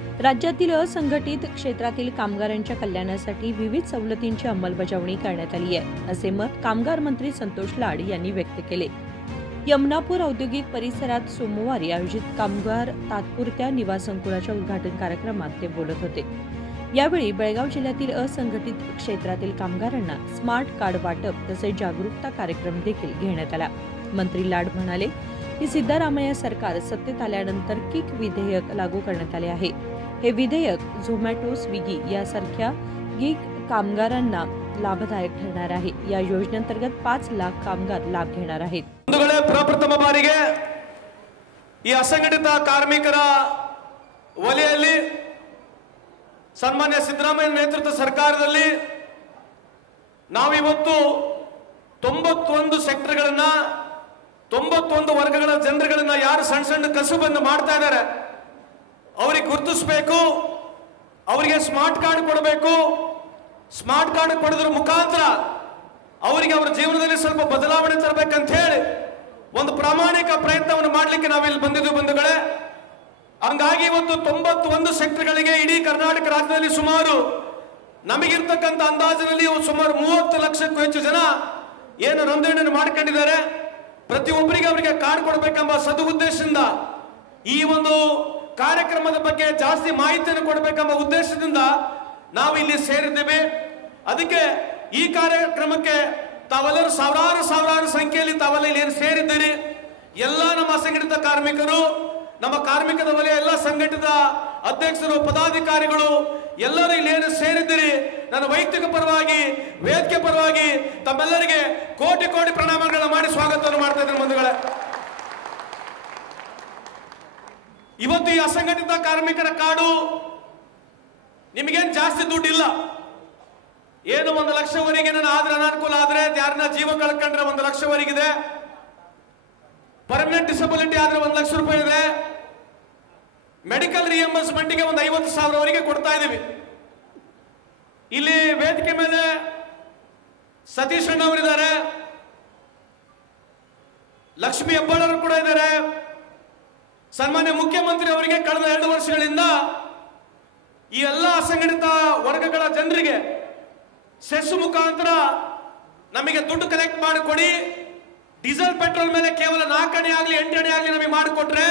राज्यातील असंघटित क्षेत्रातील कामगारांच्या कल्याणासाठी विविध सवलतींची अंमलबजावणी करण्यात आली आहे, असे मत कामगार मंत्री संतोष लाड यांनी व्यक्त केले। यमुनापूर औद्योगिक परिसरात सोमवारी आयोजित कामगार तात्पुरत्या निवास संकुलाच्या उद्घाटन कार्यक्रमात ते बोलत होते। यावेळी बेळगाव जिल्ह्यातील असंघटित क्षेत्रातील कामगारांना स्मार्ट कार्ड वाटप तसेच जागरूकता कार्यक्रम देखील घेण्यात आला। मंत्री लाड म्हणाले की सिद्धरामय्या सरकार सत्तेत आल्यानंतर किक विधेयक लागू करण्यात आले आहे। हे विधेयक झोमॅटो, स्विगी यासारख्या गिग कामगारांना लाभदायक ठरणार आहे। या योजनेअंतर्गत 5 लाख कामगार लाभ घेणार आहेत। ಪ್ರಪ್ರಥಮ ಬಾರಿಗೆ ಈ ಅಸಂಘಟಿತ ಕಾರ್ಮಿಕರ ವಲಯದಲ್ಲಿ ಸನ್ಮಾನ್ಯ ಸಿದ್ದರಾಮಯ್ಯ ನೇತೃತ್ವದ ಸರ್ಕಾರದಲ್ಲಿ ನಾವಿವತ್ತು 91 ಸೆಕ್ಟರ್ಗಳನ್ನ 91 ವರ್ಗಗಳ ಜನರುಗಳನ್ನ ಯಾರು ಸಣ್ಣ ಸಣ್ಣ ಕಸುಬನ್ನು ಮಾಡ್ತಾ ಇದ್ದಾರೆ ಅವರಿಗೆ ಗುರುತಿಸಬೇಕು, ಅವರಿಗೆ ಸ್ಮಾರ್ಟ್ ಕಾರ್ಡ್ ಕೊಡಬೇಕು। ಸ್ಮಾರ್ಟ್ ಕಾರ್ಡ್ ಕೊಡೋದ್ರ ಮುಖಾಂತರ ಅವರಿಗೆ ಅವರ ಜೀವನದಲ್ಲಿ ಸ್ವಲ್ಪ ಬದಲಾವಣೆ ತರಬೇಕಂತ ಹೇಳಿ ಒಂದು ಪ್ರಾಮಾಣಿಕ ಪ್ರಯತ್ನವನ್ನು ಮಾಡಲಿಕ್ಕೆ ನಾವಿಲ್ಲಿ ಬಂದಿದ್ದೀವಿ ಬಂಧುಗಳೇ। ಹಂಗಾಗಿ ಇವತ್ತು 91 ಸೆಕ್ಟರ್ಗಳಿಗೆ ಇಡೀ ಕರ್ನಾಟಕ ರಾಜ್ಯದಲ್ಲಿ ಸುಮಾರು ನಮಗಿರ್ತಕ್ಕಂಥ ಅಂದಾಜಿನಲ್ಲಿ ಸುಮಾರು 30 ಲಕ್ಷಕ್ಕೂ ಹೆಚ್ಚು ಜನ ಏನು ನೋಂದಣಿಯನ್ನು ಮಾಡಿಕೊಂಡಿದ್ದಾರೆ। ಪ್ರತಿಯೊಬ್ಬರಿಗೆ ಅವರಿಗೆ ಕಾರ್ಡ್ ಕೊಡಬೇಕೆಂಬ ಸದುದ್ದೇಶದಿಂದ ಈ ಒಂದು ಕಾರ್ಯಕ್ರಮದ ಬಗ್ಗೆ ಜಾಸ್ತಿ ಮಾಹಿತಿಯನ್ನು ಕೊಡಬೇಕೆಂಬ ಉದ್ದೇಶದಿಂದ ನಾವು ಇಲ್ಲಿ ಸೇರಿದ್ದೇವೆ। ಅದಕ್ಕೆ ಈ ಕಾರ್ಯಕ್ರಮಕ್ಕೆ ತಾವೆಲ್ಲರೂ ಸಾವಿರಾರು ಸಂಖ್ಯೆಯಲ್ಲಿ ತಾವೆಲ್ಲ ಇಲ್ಲಿ ಸೇರಿದ್ದೀರಿ। ಎಲ್ಲ ನಮ್ಮ ಅಸಂಘಟಿತ ಕಾರ್ಮಿಕರು, ನಮ್ಮ ಕಾರ್ಮಿಕದ ವಲಯ ಎಲ್ಲ ಸಂಘಟಿತ ಅಧ್ಯಕ್ಷರು, ಪದಾಧಿಕಾರಿಗಳು ಎಲ್ಲರೂ ಇಲ್ಲಿ ಸೇರಿದ್ದೀರಿ। ನನ್ನ ವೈಯಕ್ತಿಕ ಪರವಾಗಿ, ವೇದಿಕೆ ಪರವಾಗಿ ತಮ್ಮೆಲ್ಲರಿಗೆ ಕೋಟಿ ಕೋಟಿ ಪ್ರಣಾಮಗಳನ್ನು ಮಾಡಿ ಸ್ವಾಗತವನ್ನು ಮಾಡ್ತಾ ಇದ್ದೇನೆ ಬಂಧುಗಳೇ। ಇವತ್ತು ಈ ಅಸಂಘಟಿತ ಕಾರ್ಮಿಕರ ಕಾರ್ಡು ನಿಮಗೇನು ಜಾಸ್ತಿ ದುಡ್ಡಿಲ್ಲ, ಏನು 1 ಲಕ್ಷವರೆಗೆ ಆದ್ರೆ ಅನಾನುಕೂಲ ಆದ್ರೆ ಯಾರನ್ನ ಜೀವ ಕಳ್ಕೊಂಡ್ರೆ 1 ಲಕ್ಷವರೆಗಿದೆ, ಪರ್ಮನೆಂಟ್ ಡಿಸಬಿಲಿಟಿ ಆದ್ರೆ 1 ಲಕ್ಷ ರೂಪಾಯಿ ಇದೆ, ಮೆಡಿಕಲ್ ರಿಯಂಬರ್ಸ್ಮೆಂಟ್ಗೆ 50,000 ವರೆಗೆ ಕೊಡ್ತಾ ಇದೀವಿ। ಇಲ್ಲಿ ವೇದಿಕೆ ಮೇಲೆ ಸತೀಶ್ ಅಣ್ಣ ಅವರಿದ್ದಾರೆ, ಲಕ್ಷ್ಮಿ ಹೆಬ್ಬಾಳರು ಕೂಡ ಇದ್ದಾರೆ। ಸನ್ಮಾನ್ಯ ಮುಖ್ಯಮಂತ್ರಿ ಅವರಿಗೆ ಕಳೆದ 2 ವರ್ಷಗಳಿಂದ ಈ ಎಲ್ಲ ಅಸಂಘಟಿತ ವರ್ಗಗಳ ಜನರಿಗೆ ಸೆಸ್ ಮುಖಾಂತರ ನಮಗೆ ದುಡ್ಡು ಕಲೆಕ್ಟ್ ಮಾಡಿಕೊಡಿ, ಡೀಸೆಲ್ ಪೆಟ್ರೋಲ್ ಮೇಲೆ ಕೇವಲ 4 ಅಣೆ ಆಗಲಿ 8 ಅಣೆ ಆಗಲಿ ನಮಗೆ ಮಾಡಿಕೊಟ್ರೆ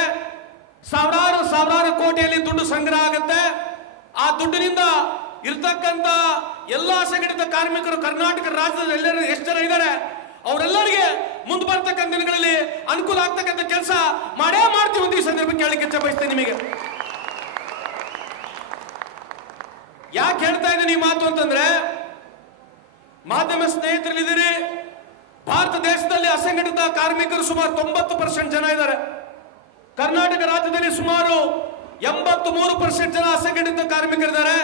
ಸಾವಿರಾರು ಕೋಟಿಯಲ್ಲಿ ದುಡ್ಡು ಸಂಗ್ರಹ ಆಗುತ್ತೆ। ಆ ದುಡ್ಡಿನಿಂದ ಇರ್ತಕ್ಕಂಥ ಎಲ್ಲ ಅಸಂಘಟಿತ ಕಾರ್ಮಿಕರು ಕರ್ನಾಟಕ ರಾಜ್ಯದಲ್ಲಿ ಎಲ್ಲರೂ ಎಷ್ಟು ಜನ ಇದ್ದಾರೆ ಅವರೆಲ್ಲರಿಗೆ ಮುಂದೆ ಬರ್ತಕ್ಕಂಥ ದಿನಗಳಲ್ಲಿ ಅನುಕೂಲ ಆಗ್ತಕ್ಕಂಥ ಕೆಲಸ ಮಾಡೇ ಮಾಡ್ತೀವಿ ಅಂತ ಈ ಸಂದರ್ಭಕ್ಕೆ ಹೇಳಲಿಕ್ಕೆ ಇಚ್ಛೆ ಬಯಸ್ತೇನೆ ನಿಮಗೆ। ಯಾಕೆ ಹೇಳ್ತಾ ಇದ್ದೀನಿ ಈ ಮಾತು ಅಂತಂದ್ರೆ, ಮಾಧ್ಯಮ ಸ್ನೇಹಿತರಲ್ಲಿದ್ದೀರಿ, ಭಾರತ ದೇಶದಲ್ಲಿ ಅಸಂಘಟಿತ ಕಾರ್ಮಿಕರು ಸುಮಾರು 90% ಜನ ಇದ್ದಾರೆ। ಕರ್ನಾಟಕ ರಾಜ್ಯದಲ್ಲಿ ಸುಮಾರು 83% ಜನ ಅಸಂಘಟಿತ ಕಾರ್ಮಿಕರಿದ್ದಾರೆ।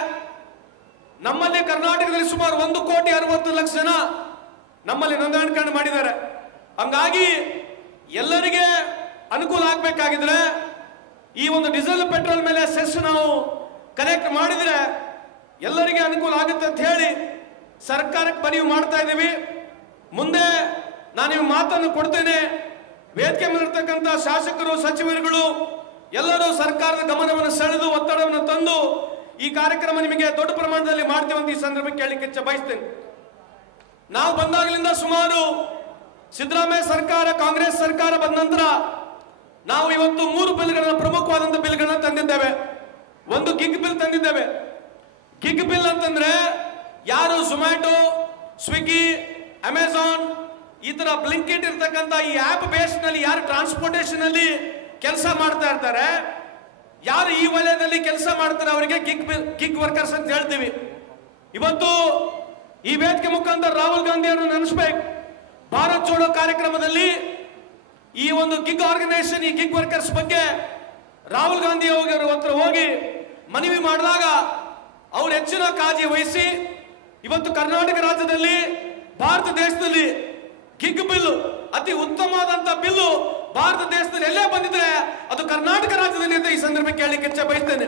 ನಮ್ಮಲ್ಲಿ ಕರ್ನಾಟಕದಲ್ಲಿ ಸುಮಾರು 1,60,00,000 ಜನ ನಮ್ಮಲ್ಲಿ ನೋಂದಣಿ ಮಾಡಿದ್ದಾರೆ। ಹಂಗಾಗಿ ಎಲ್ಲರಿಗೆ ಅನುಕೂಲ ಆಗಬೇಕಾಗಿದ್ರೆ ಈ ಒಂದು ಡೀಸೆಲ್ ಪೆಟ್ರೋಲ್ ಮೇಲೆ ಸೆಸ್ ನಾವು ಕಲೆಕ್ಟ್ ಮಾಡಿದ್ರೆ ಎಲ್ಲರಿಗೆ ಅನುಕೂಲ ಆಗುತ್ತೆ ಅಂತ ಹೇಳಿ ಸರ್ಕಾರಕ್ಕೆ ಮನವಿ ಮಾಡ್ತಾ ಇದ್ದೀವಿ। ಮುಂದೆ ನಾನು ಈ ಮಾತನ್ನು ಕೊಡ್ತೇನೆ, ವೇದಿಕೆ ಮೇಲಿರ್ತಕ್ಕಂಥ ಶಾಸಕರು, ಸಚಿವರುಗಳು ಎಲ್ಲರೂ ಸರ್ಕಾರದ ಗಮನವನ್ನು ಸೆಳೆದು ಒತ್ತಡವನ್ನು ತಂದು ಈ ಕಾರ್ಯಕ್ರಮ ನಿಮಗೆ ದೊಡ್ಡ ಪ್ರಮಾಣದಲ್ಲಿ ಮಾಡ್ತೀವಿ ಅಂತ ಈ ಸಂದರ್ಭಕ್ಕೆ ಹೇಳಲಿಕ್ಕೆ ಇಚ್ಛೆ ಬಯಸ್ತೇನೆ। ನಾವು ಬಂದಾಗಲಿಂದ ಸುಮಾರು ಸಿದ್ದರಾಮಯ್ಯ ಸರ್ಕಾರ, ಕಾಂಗ್ರೆಸ್ ಸರ್ಕಾರ ಬಂದ ನಂತರ ನಾವು ಇವತ್ತು 3 ಬಿಲ್ಗಳನ್ನ, ಪ್ರಮುಖವಾದಂತಹ ಬಿಲ್ಗಳನ್ನ ತಂದಿದ್ದೇವೆ। ಒಂದು ಗಿಗ್ ಬಿಲ್ ತಂದಿದ್ದೇವೆ। ಗಿಗ್ ಬಿಲ್ ಅಂತಂದ್ರೆ ಯಾರು ಝೊಮ್ಯಾಟೊ, ಸ್ವಿಗ್ಗಿ, ಅಮೆಜಾನ್ ಈ ತರ ಬ್ಲಿಂಕಿಟ್ ಇರ್ತಕ್ಕಂಥ ಈ ಆಪ್ ಬೇಸ್ ನಲ್ಲಿ ಯಾರು ಟ್ರಾನ್ಸ್ಪೋರ್ಟೇಷನ್ ಅಲ್ಲಿ ಕೆಲಸ ಮಾಡ್ತಾ ಇರ್ತಾರೆ, ಯಾರು ಈ ವಲಯದಲ್ಲಿ ಕೆಲಸ ಮಾಡ್ತಾರೆ ಅವರಿಗೆ ಗಿಗ್ ವರ್ಕರ್ಸ್ ಅಂತ ಹೇಳ್ತೀವಿ। ಇವತ್ತು ಈ ವೇದಿಕೆ ಮುಖಾಂತರ ರಾಹುಲ್ ಗಾಂಧಿ ಅವರನ್ನು ನೆನೆಸಬೇಕು। ಭಾರತ್ ಜೋಡೋ ಕಾರ್ಯಕ್ರಮದಲ್ಲಿ ಈ ಒಂದು ಗಿಗ್ ಆರ್ಗನೈಸೇಷನ್, ಈ ಗಿಗ್ ವರ್ಕರ್ಸ್ ಬಗ್ಗೆ ರಾಹುಲ್ ಗಾಂಧಿ ಅವರ ಹತ್ರ ಹೋಗಿ ಮನವಿ ಮಾಡಿದಾಗ ಅವರು ಹೆಚ್ಚಿನ ಕಾಳಜಿ ವಹಿಸಿ ಇವತ್ತು ಕರ್ನಾಟಕ ರಾಜ್ಯದಲ್ಲಿ, ಭಾರತ ದೇಶದಲ್ಲಿ ಗಿಗ್ ಬಿಲ್ ಅತಿ ಉತ್ತಮವಾದಂತಹ ಬಿಲ್ಲು ಭಾರತ ದೇಶದಲ್ಲಿ ಎಲ್ಲೇ ಬಂದಿದ್ರೆ ಅದು ಕರ್ನಾಟಕ ರಾಜ್ಯದಲ್ಲಿ ಅಂತ ಈ ಸಂದರ್ಭಕ್ಕೆ ಹೇಳಲಿಕ್ಕೆ ಇಚ್ಛೆ ಬಯಸ್ತೇನೆ।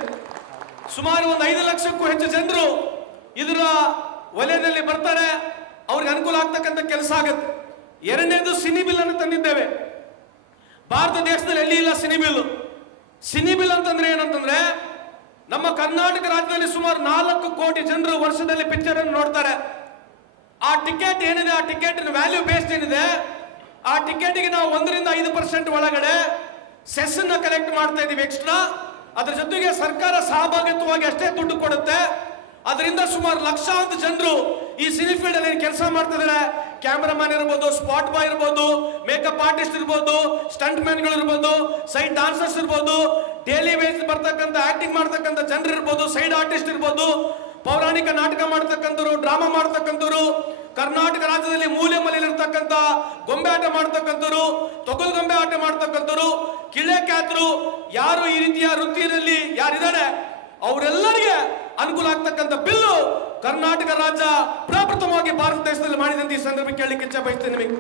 ಸುಮಾರು 5 ಲಕ್ಷಕ್ಕೂ ಹೆಚ್ಚು ಜನರು ಇದರ ವಲಯದಲ್ಲಿ ಬರ್ತಾರೆ, ಅವ್ರಿಗೆ ಅನುಕೂಲ ಆಗ್ತಕ್ಕಂಥ ಕೆಲಸ ಆಗುತ್ತೆ। ಎರಡನೇದು ಸಿನಿ ಬಿಲ್ ಅನ್ನು ತಂದಿದ್ದೇವೆ। ಭಾರತ ದೇಶದಲ್ಲಿ ಎಲ್ಲಿ ಇಲ್ಲ ಸಿನಿ ಬಿಲ್। ಸಿನಿ ಬಿಲ್ ಅಂತಂದ್ರೆ ಏನಂತಂದ್ರೆ ನಮ್ಮ ಕರ್ನಾಟಕ ರಾಜ್ಯದಲ್ಲಿ ಸುಮಾರು 4 ಕೋಟಿ ಜನರು ವರ್ಷದಲ್ಲಿ ಪಿಕ್ಚರ್ ಅನ್ನು ನೋಡ್ತಾರೆ. ಆ ಟಿಕೆಟ್ ಏನಿದೆ, ಆ ಟಿಕೆಟ್ ವ್ಯಾಲ್ಯೂ ಬೇಸ್ಡ್ ಏನಿದೆ, ಆ ಟಿಕೆಟ್ಗೆ ನಾವು 1-5% ಒಳಗಡೆ ಸೆಸ್ ಅನ್ನ ಕಲೆಕ್ಟ್ ಮಾಡ್ತಾ ಇದೀವಿ ಎಕ್ಸ್ಟ್ರಾ. ಅದ್ರ ಜೊತೆಗೆ ಸರ್ಕಾರ ಸಹಭಾಗಿತ್ವವಾಗಿ ಅಷ್ಟೇ ದುಡ್ಡು ಕೊಡುತ್ತೆ. ಅದರಿಂದ ಸುಮಾರು ಲಕ್ಷಾಂತರ ಜನರು ಈ ಸಿನಿ ಫೀಲ್ಡ್ ಅಲ್ಲಿ ಕೆಲಸ ಮಾಡ್ತಿದ್ದಾರೆ. ಕ್ಯಾಮರಾಮನ್ ಇರ್ಬೋದು, ಸ್ಪಾಟ್ ಬಾಯ್ ಇರ್ಬೋದು, ಮೇಕಪ್ ಆರ್ಟಿಸ್ಟ್ ಇರ್ಬೋದು, ಸ್ಟಂಟ್ ಮ್ಯಾನ್ ಗಳು ಇರ್ಬೋದು, ಸೈಡ್ ಡಾನ್ಸರ್ಸ್ ಇರ್ಬೋದು, ಡೈಲಿ ವೇಜ್ ಬರ್ತಕ್ಕಂಥ ಆಕ್ಟಿಂಗ್ ಮಾಡ್ತಕ್ಕಂಥ ಜನರು ಇರ್ಬೋದು, ಸೈಡ್ ಆರ್ಟಿಸ್ಟ್ ಇರ್ಬೋದು, ಪೌರಾಣಿಕ ನಾಟಕ ಮಾಡ್ತಕ್ಕಂಥವ್ರು, ಡ್ರಾಮಾ ಮಾಡ್ತಕ್ಕಂಥವ್ರು, ಕರ್ನಾಟಕ ರಾಜ್ಯದಲ್ಲಿ ಮೂಲೆ ಮಲೆಯಲ್ಲಿರ್ತಕ್ಕಂಥ ಗೊಂಬೆ ಆಟ ಮಾಡ್ತಕ್ಕಂಥವ್ರು, ತೊಗಲು ಗೊಂಬೆ ಆಟ ಮಾಡ್ತಕ್ಕಂಥವ್ರು, ಕಿಳೆ ಕ್ಯಾತರು, ಯಾರು ಈ ರೀತಿಯ ವೃತ್ತಿಯಲ್ಲಿ ಯಾರಿದ್ದಾರೆ ಅವರೆಲ್ಲರಿಗೆ ಅನುಕೂಲ ಆಗ್ತಕ್ಕಂಥ ಬಿಲ್ಲು ಕರ್ನಾಟಕ ರಾಜ್ಯ ಪ್ರಪ್ರಥಮವಾಗಿ ಭಾರತ ದೇಶದಲ್ಲಿ ಮಾಡಿದಂತೆ ಈ ಸಂದರ್ಭ ಕೇಳಲಿಕ್ಕೆ ಇಚ್ಛೆ ಬಯಸ್ತೇನೆ ನಿಮಗೆ.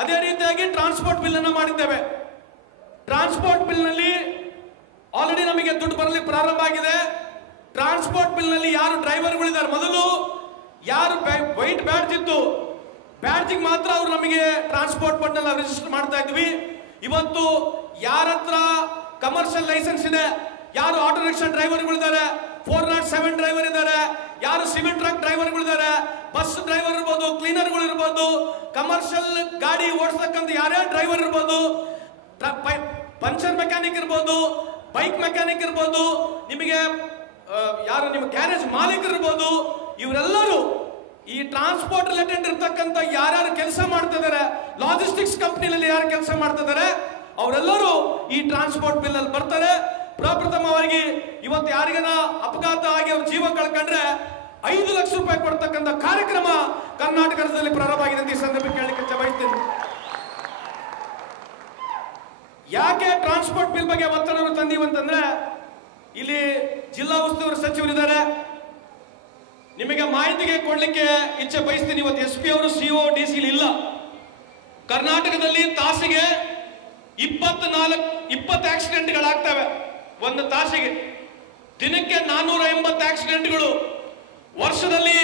ಅದೇ ರೀತಿಯಾಗಿ ಟ್ರಾನ್ಸ್ಪೋರ್ಟ್ ಬಿಲ್ ಅನ್ನು ಮಾಡಿದ್ದೇವೆ. ಟ್ರಾನ್ಸ್ಪೋರ್ಟ್ ಬಿಲ್ ನಲ್ಲಿ ಆಲ್ರೆಡಿ ನಮಗೆ ದುಡ್ಡು ಬರಲಿಕ್ಕೆ ಪ್ರಾರಂಭ ಆಗಿದೆ. ಟ್ರಾನ್ಸ್ಪೋರ್ಟ್ ಬಿಲ್ ನಲ್ಲಿ ಯಾರು ಡ್ರೈವರ್ಗಳಿದ್ದಾರೆ, ಮೊದಲು ಯಾರು ವೈಟ್ ಬ್ಯಾಡ್ಜ್ ಇತ್ತು, ಬ್ಯಾಡ್ಜಿಗೆ ಮಾತ್ರ ಅವರು ನಮಗೆ ಟ್ರಾನ್ಸ್ಪೋರ್ಟ್ ಫಂಡ್ ನಾವು ರಿಜಿಸ್ಟರ್ ಮಾಡ್ತಾ ಇದ್ವಿ. ಇವತ್ತು ಯಾರ ಹತ್ರ ಕಮರ್ಷಿಯಲ್ ಲೈಸೆನ್ಸ್ ಇದೆ, ಯಾರು ಆಟೋ ರಿಕ್ಷಾ ಡ್ರೈವರ್ಗಳಿದ್ದಾರೆ, 407 ಡ್ರೈವರ್ ಇದ್ದಾರೆ, ಯಾರು ಸಿವಿಲ್ ಟ್ರಕ್ ಡ್ರೈವರ್ಗಳಿದ್ದಾರೆ, ಬಸ್ ಡ್ರೈವರ್ ಇರ್ಬೋದು, ಕ್ಲೀನರ್ಗಳು ಇರ್ಬೋದು, ಕಮರ್ಷಿಯಲ್ ಗಾಡಿ ಓಡಿಸ್ತಕ್ಕಂಥ ಯಾರ್ಯಾರು ಡ್ರೈವರ್ ಇರ್ಬೋದು, ಪಂಚರ್ ಮೆಕ್ಯಾನಿಕ್ ಇರ್ಬೋದು, ಬೈಕ್ ಮೆಕ್ಯಾನಿಕ್ ಇರ್ಬೋದು, ನಿಮಗೆ ಯಾರು ನಿಮ್ಮ ಗ್ಯಾರೇಜ್ ಮಾಲೀಕರು ಇರ್ಬೋದು, ಇವರೆಲ್ಲರೂ ಈ ಟ್ರಾನ್ಸ್ಪೋರ್ಟ್ ರಿಲೇಟೆಡ್ ಇರ್ತಕ್ಕಂಥ ಯಾರ್ಯಾರು ಕೆಲಸ ಮಾಡ್ತಿದ್ದಾರೆ, ಲಾಜಿಸ್ಟಿಕ್ಸ್ ಕಂಪ್ನಿನಲ್ಲಿ ಯಾರು ಕೆಲಸ ಮಾಡ್ತಿದ್ದಾರೆ ಅವರೆಲ್ಲರೂ ಈ ಟ್ರಾನ್ಸ್ಪೋರ್ಟ್ ಬಿಲ್ ಅಲ್ಲಿ ಬರ್ತಾರೆ. ಪ್ರಪ್ರಥಮವಾಗಿ ಇವತ್ತು ಯಾರಿಗನ ಅಪಘಾತ ಆಗಿ ಅವ್ರ ಜೀವ ಕಳ್ಕೊಂಡ್ರೆ 5 ಲಕ್ಷ ರೂಪಾಯಿ ಕೊಡ್ತಕ್ಕಂಥ ಕಾರ್ಯಕ್ರಮ ಕರ್ನಾಟಕ ರಾಜ್ಯದಲ್ಲಿ ಪ್ರಾರಂಭ ಆಗಿದೆ ಅಂತ ಈ ಸಂದರ್ಭ ಕೇಳಲಿಕ್ಕೆ ಬಯಸ್ತೇನೆ. ಯಾಕೆ ಟ್ರಾನ್ಸ್ಪೋರ್ಟ್ ಬಿಲ್ ಬಗ್ಗೆ ಒತ್ತಡವನ್ನು ತಂದೀವಿ ಅಂತಂದ್ರೆ, ಇಲ್ಲಿ ಜಿಲ್ಲಾ ಉಸ್ತುವಾರಿ ಸಚಿವರಿದ್ದಾರೆ, ನಿಮಗೆ ಮಾಹಿತಿಗೆ ಕೊಡ್ಲಿಕ್ಕೆ ಇಚ್ಛೆ ಬಯಸ್ತೀನಿ. ಇವತ್ತು SP ಅವರು CO DC ಇಲ್ಲ. ಕರ್ನಾಟಕದಲ್ಲಿ ತಾಸಿಗೆ 20 ಆಕ್ಸಿಡೆಂಟ್ಗಳಾಗ್ತವೆ. ಒಂದು ತಾಸಿಗೆ ದಿನಕ್ಕೆ 480 ಆಕ್ಸಿಡೆಂಟ್ಗಳು, ವರ್ಷದಲ್ಲಿ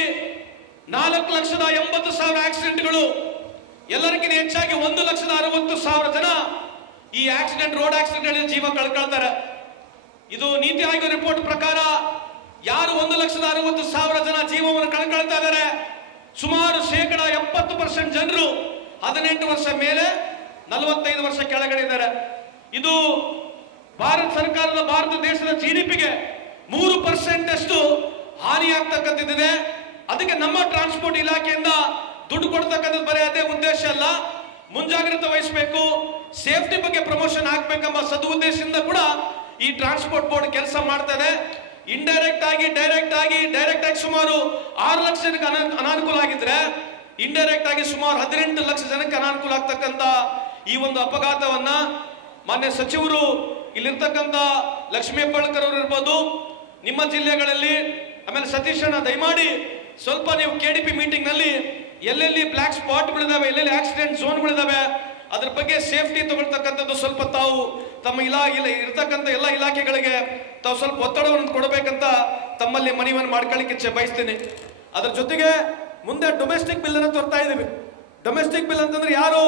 4,80,000 ಆಕ್ಸಿಡೆಂಟ್ಗಳು, ಎಲ್ಲರಿಗಿಂತ ಹೆಚ್ಚಾಗಿ 1,60,000 ಜನ ಈ ಆಕ್ಸಿಡೆಂಟ್, ರೋಡ್ ಆಕ್ಸಿಡೆಂಟ್ ಜೀವ ಕಳ್ಕೊಳ್ತಾರೆ. ಇದು ನೀತಿ ಆಯೋಗ ರಿಪೋರ್ಟ್ ಪ್ರಕಾರ ಯಾರು 1,60,000 ಜನ ಜೀವವನ್ನು ಕಳ್ಕೊಳ್ತಾ ಇದ್ದಾರೆ, ಸುಮಾರು 70% ಜನರು 18 ವರ್ಷ ಮೇಲೆ 45 ವರ್ಷ ಕೆಳಗಡೆ ಇದ್ದಾರೆ. ಇದು ಭಾರತ ಸರ್ಕಾರದ, ಭಾರತ ದೇಶದ GDPಗೆ 3% ಅಷ್ಟು ಹಾನಿಯಾಗ್ತಕ್ಕಂಥದ್ದಿದೆ. ಅದಕ್ಕೆ ನಮ್ಮ ಟ್ರಾನ್ಸ್ಪೋರ್ಟ್ ಇಲಾಖೆಯಿಂದ ದುಡ್ಡು ಕೊಡ್ತಕ್ಕಂಥದ್ದು ಬರೀ ಅದೇ ಉದ್ದೇಶ ಅಲ್ಲ, ಮುಂಜಾಗ್ರತೆ ವಹಿಸಬೇಕು, ಸೇಫ್ಟಿ ಬಗ್ಗೆ ಪ್ರಮೋಷನ್ ಆಗ್ಬೇಕೆಂಬ ಸದುದ್ದೇಶದಿಂದ ಕೂಡ ಈ ಟ್ರಾನ್ಸ್ಪೋರ್ಟ್ ಬೋರ್ಡ್ ಕೆಲಸ ಮಾಡ್ತದೆ. ಇಂಡೈರೆಕ್ಟ್ ಆಗಿ ಡೈರೆಕ್ಟ್ ಆಗಿ ಸುಮಾರು 6 ಲಕ್ಷ ಜನಕ್ಕೆ ಅನಾನುಕೂಲ ಆಗಿದ್ರೆ, ಇಂಡೈರೆಕ್ಟ್ ಆಗಿ ಸುಮಾರು 18 ಲಕ್ಷ ಜನಕ್ಕೆ ಅನಾನುಕೂಲ ಆಗ್ತಕ್ಕಂಥ ಈ ಒಂದು ಅಪಘಾತವನ್ನ ಮಾನ್ಯ ಸಚಿವರು, ಇಲ್ಲಿರ್ತಕ್ಕಂಥ ಲಕ್ಷ್ಮೀ ಹೆಬ್ಬಾಳ್ಕರ್ ಅವರು ಇರ್ಬೋದು, ನಿಮ್ಮ ಜಿಲ್ಲೆಗಳಲ್ಲಿ, ಆಮೇಲೆ ಸತೀಶ್ ಅಣ್ಣ, ದಯಮಾಡಿ ಸ್ವಲ್ಪ ನೀವು KDP ಮೀಟಿಂಗ್ ನಲ್ಲಿ ಎಲ್ಲೆಲ್ಲಿ ಬ್ಲಾಕ್ ಸ್ಪಾಟ್ಗಳಿದಾವೆ, ಎಲ್ಲೆಲ್ಲಿ ಆಕ್ಸಿಡೆಂಟ್ ಝೋನ್ಗಳಿದಾವೆ, ಅದ್ರ ಬಗ್ಗೆ ಸೇಫ್ಟಿ ತಗೊಳ್ತಕ್ಕಂಥದ್ದು ಸ್ವಲ್ಪ ತಾವು ತಮ್ಮ ಇರ್ತಕ್ಕಂಥ ಎಲ್ಲ ಇಲಾಖೆಗಳಿಗೆ ತಾವು ಸ್ವಲ್ಪ ಒತ್ತಡವನ್ನು ಕೊಡಬೇಕಂತ ತಮ್ಮಲ್ಲಿ ಮನವಿಯನ್ನು ಮಾಡ್ಕೊಳ್ಳಿಕ್ಕೆ ಇಚ್ಛೆ ಬಯಸ್ತೀನಿ. ಅದ್ರ ಜೊತೆಗೆ ಮುಂದೆ ಡೊಮೆಸ್ಟಿಕ್ ಬಿಲ್ ಅನ್ನು ತರ್ತಾ ಇದ್ದೀವಿ. ಡೊಮೆಸ್ಟಿಕ್ ಬಿಲ್ ಅಂತಂದ್ರೆ ಯಾರು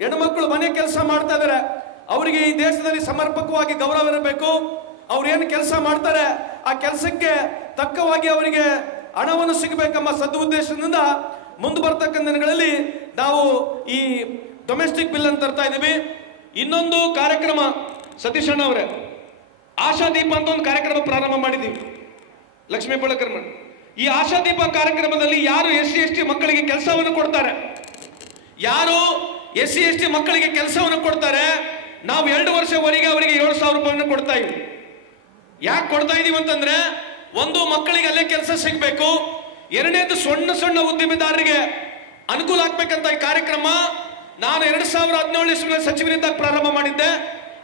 ಹೆಣ್ಮಕ್ಳು ಮನೆ ಕೆಲಸ ಮಾಡ್ತಾ ಇದಾರೆ ಅವರಿಗೆ ಈ ದೇಶದಲ್ಲಿ ಸಮರ್ಪಕವಾಗಿ ಗೌರವ ಇರಬೇಕು. ಅವ್ರು ಏನು ಕೆಲಸ ಮಾಡ್ತಾರೆ ಆ ಕೆಲಸಕ್ಕೆ ತಕ್ಕವಾಗಿ ಅವರಿಗೆ ಹಣವನ್ನು ಸಿಗಬೇಕೆಂಬ ಸದುದ್ದೇಶದಿಂದ ಮುಂದೆ ಬರ್ತಕ್ಕಂಥ ದಿನಗಳಲ್ಲಿ ನಾವು ಈ ಡೊಮೆಸ್ಟಿಕ್ ಬಿಲ್ ಅನ್ನು ತರ್ತಾ ಇದ್ದೀವಿ. ಇನ್ನೊಂದು ಕಾರ್ಯಕ್ರಮ ಸತೀಶ್ ಅಣ್ಣ ಅವರೇ, ಆಶಾದೀಪ ಅಂತ ಒಂದು ಕಾರ್ಯಕ್ರಮ ಪ್ರಾರಂಭ ಮಾಡಿದ್ದೀವಿ ಲಕ್ಷ್ಮೀ ಹೆಬ್ಬಾಳ್ಕರ್. ಈ ಆಶಾದೀಪ ಕಾರ್ಯಕ್ರಮದಲ್ಲಿ ಯಾರು SC/ST ಮಕ್ಕಳಿಗೆ ಕೆಲಸವನ್ನು ಕೊಡ್ತಾರೆ, ಯಾರು SC/ST ಮಕ್ಕಳಿಗೆ ಕೆಲಸವನ್ನು ಕೊಡ್ತಾರೆ, ನಾವು 2 ವರ್ಷವರೆಗೆ ಅವರಿಗೆ 7,000 ರೂಪಾಯಿಯನ್ನು ಕೊಡ್ತಾ ಇದ್ದೀವಿ. ಯಾಕೆ ಕೊಡ್ತಾ ಇದೀವಿ ಅಂತಂದ್ರೆ, ಒಂದು ಮಕ್ಕಳಿಗೆ ಅಲ್ಲೇ ಕೆಲಸ ಸಿಗಬೇಕು, ಎರಡನೇದು ಸಣ್ಣ ಉದ್ಯಮಿದಾರರಿಗೆ ಅನುಕೂಲ ಆಗ್ಬೇಕಂತ ಈ ಕಾರ್ಯಕ್ರಮ ನಾನು 2017 ಸಚಿವರಿಂದ ಪ್ರಾರಂಭ ಮಾಡಿದ್ದೆ.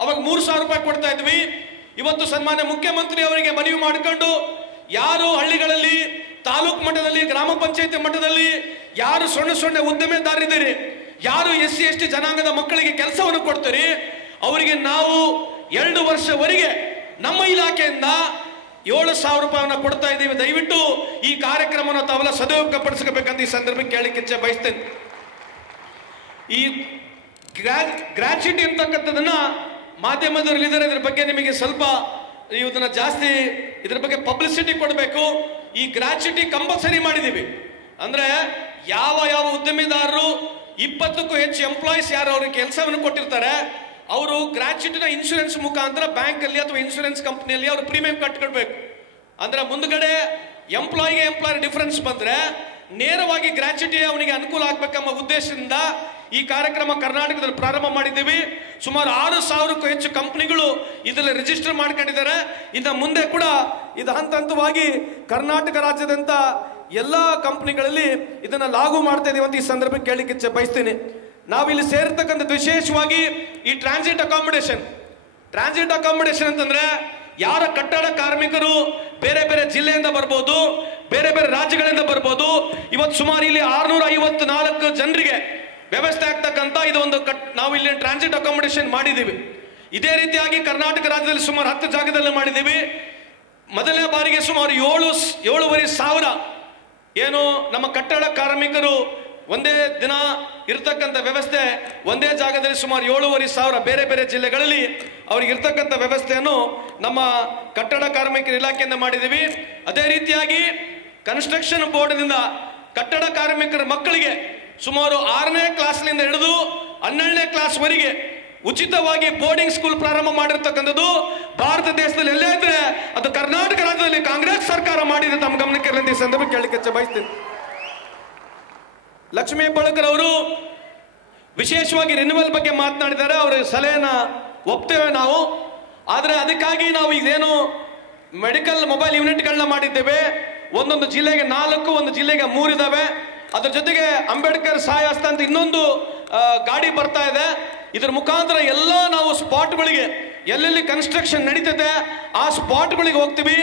ಅವಾಗ 3,000 ರೂಪಾಯಿ ಕೊಡ್ತಾ ಇದ್ವಿ. ಇವತ್ತು ಸನ್ಮಾನ್ಯ ಮುಖ್ಯಮಂತ್ರಿ ಅವರಿಗೆ ಮನವಿ ಮಾಡಿಕೊಂಡು ಯಾರು ಹಳ್ಳಿಗಳಲ್ಲಿ, ತಾಲೂಕು ಮಟ್ಟದಲ್ಲಿ, ಗ್ರಾಮ ಪಂಚಾಯತಿ ಮಟ್ಟದಲ್ಲಿ ಯಾರು ಸಣ್ಣ ಉದ್ಯಮಿದಾರರಿದ್ದೀರಿ, ಯಾರು SC/ST ಜನಾಂಗದ ಮಕ್ಕಳಿಗೆ ಕೆಲಸವನ್ನು ಕೊಡ್ತೀರಿ, ಅವರಿಗೆ ನಾವು 2 ವರ್ಷವರೆಗೆ ನಮ್ಮ ಇಲಾಖೆಯಿಂದ 7,000 ರೂಪಾಯಿಯನ್ನು ಕೊಡ್ತಾ ಇದ್ದೀವಿ. ದಯವಿಟ್ಟು ಈ ಕಾರ್ಯಕ್ರಮವನ್ನು ತಾವೆಲ್ಲ ಸದುಪಯೋಗ ಪಡಿಸಬೇಕಂತ ಈ ಸಂದರ್ಭಕ್ಕೆ ಕೇಳಲಿಕ್ಕೆ ಇಚ್ಛೆ ಬಯಸ್ತೇನೆ. ಈ ಗ್ರಾಚ್ಯುಟಿ ಅಂತಕ್ಕಂಥದನ್ನ ಮಾಧ್ಯಮದವರಲ್ಲಿ ಇದ್ದಾರೆ, ಇದ್ರ ಬಗ್ಗೆ ನಿಮಗೆ ಸ್ವಲ್ಪ ಇದನ್ನ ಜಾಸ್ತಿ ಇದ್ರ ಬಗ್ಗೆ ಪಬ್ಲಿಸಿಟಿ ಕೊಡಬೇಕು. ಈ ಗ್ರಾಚ್ಯುಟಿ ಕಂಪಲ್ಸರಿ ಮಾಡಿದೀವಿ. ಅಂದ್ರೆ ಯಾವ ಯಾವ ಉದ್ಯಮಿದಾರರು 20ಕ್ಕೂ ಹೆಚ್ಚು ಎಂಪ್ಲಾಯೀಸ್ ಯಾರು ಅವ್ರಿಗೆ ಕೆಲಸವನ್ನು ಕೊಟ್ಟಿರ್ತಾರೆ, ಅವರು ಗ್ರಾಚ್ಯುಟಿನ ಇನ್ಶೂರೆನ್ಸ್ ಮುಖಾಂತರ ಬ್ಯಾಂಕ್ ಅಲ್ಲಿ ಅಥವಾ ಇನ್ಶೂರೆನ್ಸ್ ಕಂಪನಿಯಲ್ಲಿ ಅವರು ಪ್ರೀಮಿಯಂ ಕಟ್ಕೊಡ್ಬೇಕು. ಅಂದ್ರೆ ಮುಂದ್ಗಡೆ ಎಂಪ್ಲಾಯರ್ ಡಿಫರೆನ್ಸ್ ಬಂದ್ರೆ ನೇರವಾಗಿ ಗ್ರಾಚ್ಯುಟಿ ಅವನಿಗೆ ಅನುಕೂಲ ಆಗ್ಬೇಕೆಂಬ ಉದ್ದೇಶದಿಂದ ಈ ಕಾರ್ಯಕ್ರಮ ಕರ್ನಾಟಕದಲ್ಲಿ ಪ್ರಾರಂಭ ಮಾಡಿದ್ದೀವಿ. ಸುಮಾರು 6,000ಕ್ಕೂ ಹೆಚ್ಚು ಕಂಪನಿಗಳು ಇದರಲ್ಲಿ ರಿಜಿಸ್ಟರ್ ಮಾಡ್ಕೊಂಡಿದ್ದಾರೆ. ಇನ್ನು ಮುಂದೆ ಕೂಡ ಇದು ಹಂತ ಹಂತವಾಗಿ ಕರ್ನಾಟಕ ರಾಜ್ಯದಂತ ಎಲ್ಲ ಕಂಪನಿಗಳಲ್ಲಿ ಇದನ್ನ ಲಾಗು ಮಾಡ್ತಾ ಇದೀವಿ ಅಂತ ಈ ಸಂದರ್ಭಕ್ಕೆ ಕೇಳಲಿಕ್ಕೆ ಬಯಸ್ತೀನಿ. ನಾವಿಲ್ಲಿ ಸೇರಿರ್ತಕ್ಕಂಥದ್ದು ವಿಶೇಷವಾಗಿ ಈ ಟ್ರಾನ್ಸಿಟ್ ಅಕಾಮಿಡೇಷನ್ ಅಂತಂದ್ರೆ ಯಾರ ಕಟ್ಟಡ ಕಾರ್ಮಿಕರು ಬೇರೆ ಬೇರೆ ಜಿಲ್ಲೆಯಿಂದ ಬರ್ಬೋದು, ಬೇರೆ ಬೇರೆ ರಾಜ್ಯಗಳಿಂದ ಬರ್ಬೋದು. ಇವತ್ತು ಸುಮಾರು ಇಲ್ಲಿ 654 ಜನರಿಗೆ ವ್ಯವಸ್ಥೆ ಆಗ್ತಕ್ಕಂಥ ಇದು ಒಂದು ನಾವು ಇಲ್ಲಿ ಟ್ರಾನ್ಸಿಟ್ ಅಕಾಮಿಡೇಷನ್ ಮಾಡಿದ್ದೀವಿ. ಇದೇ ರೀತಿಯಾಗಿ ಕರ್ನಾಟಕ ರಾಜ್ಯದಲ್ಲಿ ಸುಮಾರು 10 ಜಾಗದಲ್ಲಿ ಮಾಡಿದ್ದೀವಿ. ಮೊದಲನೇ ಬಾರಿಗೆ ಸುಮಾರು 7,500 ಏನು ನಮ್ಮ ಕಟ್ಟಡ ಕಾರ್ಮಿಕರು ಒಂದೇ ದಿನ ಇರ್ತಕ್ಕಂಥ ವ್ಯವಸ್ಥೆ ಒಂದೇ ಜಾಗದಲ್ಲಿ ಸುಮಾರು 7,500 ಬೇರೆ ಬೇರೆ ಜಿಲ್ಲೆಗಳಲ್ಲಿ ಅವ್ರಿಗೆ ಇರ್ತಕ್ಕಂಥ ವ್ಯವಸ್ಥೆಯನ್ನು ನಮ್ಮ ಕಟ್ಟಡ ಕಾರ್ಮಿಕರ ಇಲಾಖೆಯಿಂದ ಮಾಡಿದ್ದೀವಿ. ಅದೇ ರೀತಿಯಾಗಿ ಕನ್ಸ್ಟ್ರಕ್ಷನ್ ಬೋರ್ಡ್ನಿಂದ ಕಟ್ಟಡ ಕಾರ್ಮಿಕರ ಮಕ್ಕಳಿಗೆ ಸುಮಾರು 6ನೇ ಕ್ಲಾಸ್ನಿಂದ ಹಿಡಿದು 12ನೇ ಕ್ಲಾಸ್ ವರೆಗೆ ಉಚಿತವಾಗಿ ಬೋರ್ಡಿಂಗ್ ಸ್ಕೂಲ್ ಪ್ರಾರಂಭ ಮಾಡಿರ್ತಕ್ಕಂಥದ್ದು ಭಾರತ ದೇಶದಲ್ಲಿ ಎಲ್ಲೇ ಇದ್ರೆ ಅದು ಕರ್ನಾಟಕ ರಾಜ್ಯದಲ್ಲಿ ಕಾಂಗ್ರೆಸ್ ಸರ್ಕಾರ ಮಾಡಿದೆ. ತಮ್ಮ ಗಮನಕ್ಕೆ ಈ ಸಂದರ್ಭ ಕೇಳಲಿಕ್ಕೆ ಬಯಸ್ತೀನಿ. ಲಕ್ಷ್ಮೀ ಹೆಬ್ಬಾಳ್ಕರ್ ಅವರು ವಿಶೇಷವಾಗಿ ರಿನ್ಯೂವಲ್ ಬಗ್ಗೆ ಮಾತನಾಡಿದ್ದಾರೆ. ಅವರ ಸಲಹೆನ ಒಪ್ತೇವೆ ನಾವು. ಆದರೆ ಅದಕ್ಕಾಗಿ ನಾವು ಇದೇನು ಮೆಡಿಕಲ್ ಮೊಬೈಲ್ ಯೂನಿಟ್ಗಳನ್ನ ಮಾಡಿದ್ದೇವೆ. ಒಂದೊಂದು ಜಿಲ್ಲೆಗೆ 4, ಒಂದು ಜಿಲ್ಲೆಗೆ 3 ಇದಾವೆ. ಅದ್ರ ಜೊತೆಗೆ ಅಂಬೇಡ್ಕರ್ ಸಹಾಯ ಹಸ್ತ ಅಂತ ಇನ್ನೊಂದು ಗಾಡಿ ಬರ್ತಾ ಇದೆ. ಇದ್ರ ಮುಖಾಂತರ ಎಲ್ಲ ನಾವು ಸ್ಪಾಟ್ಗಳಿಗೆ ಎಲ್ಲೆಲ್ಲಿ ಕನ್ಸ್ಟ್ರಕ್ಷನ್ ನಡೀತದೆ ಆ ಸ್ಪಾಟ್ಗಳಿಗೆ ಹೋಗ್ತೀವಿ.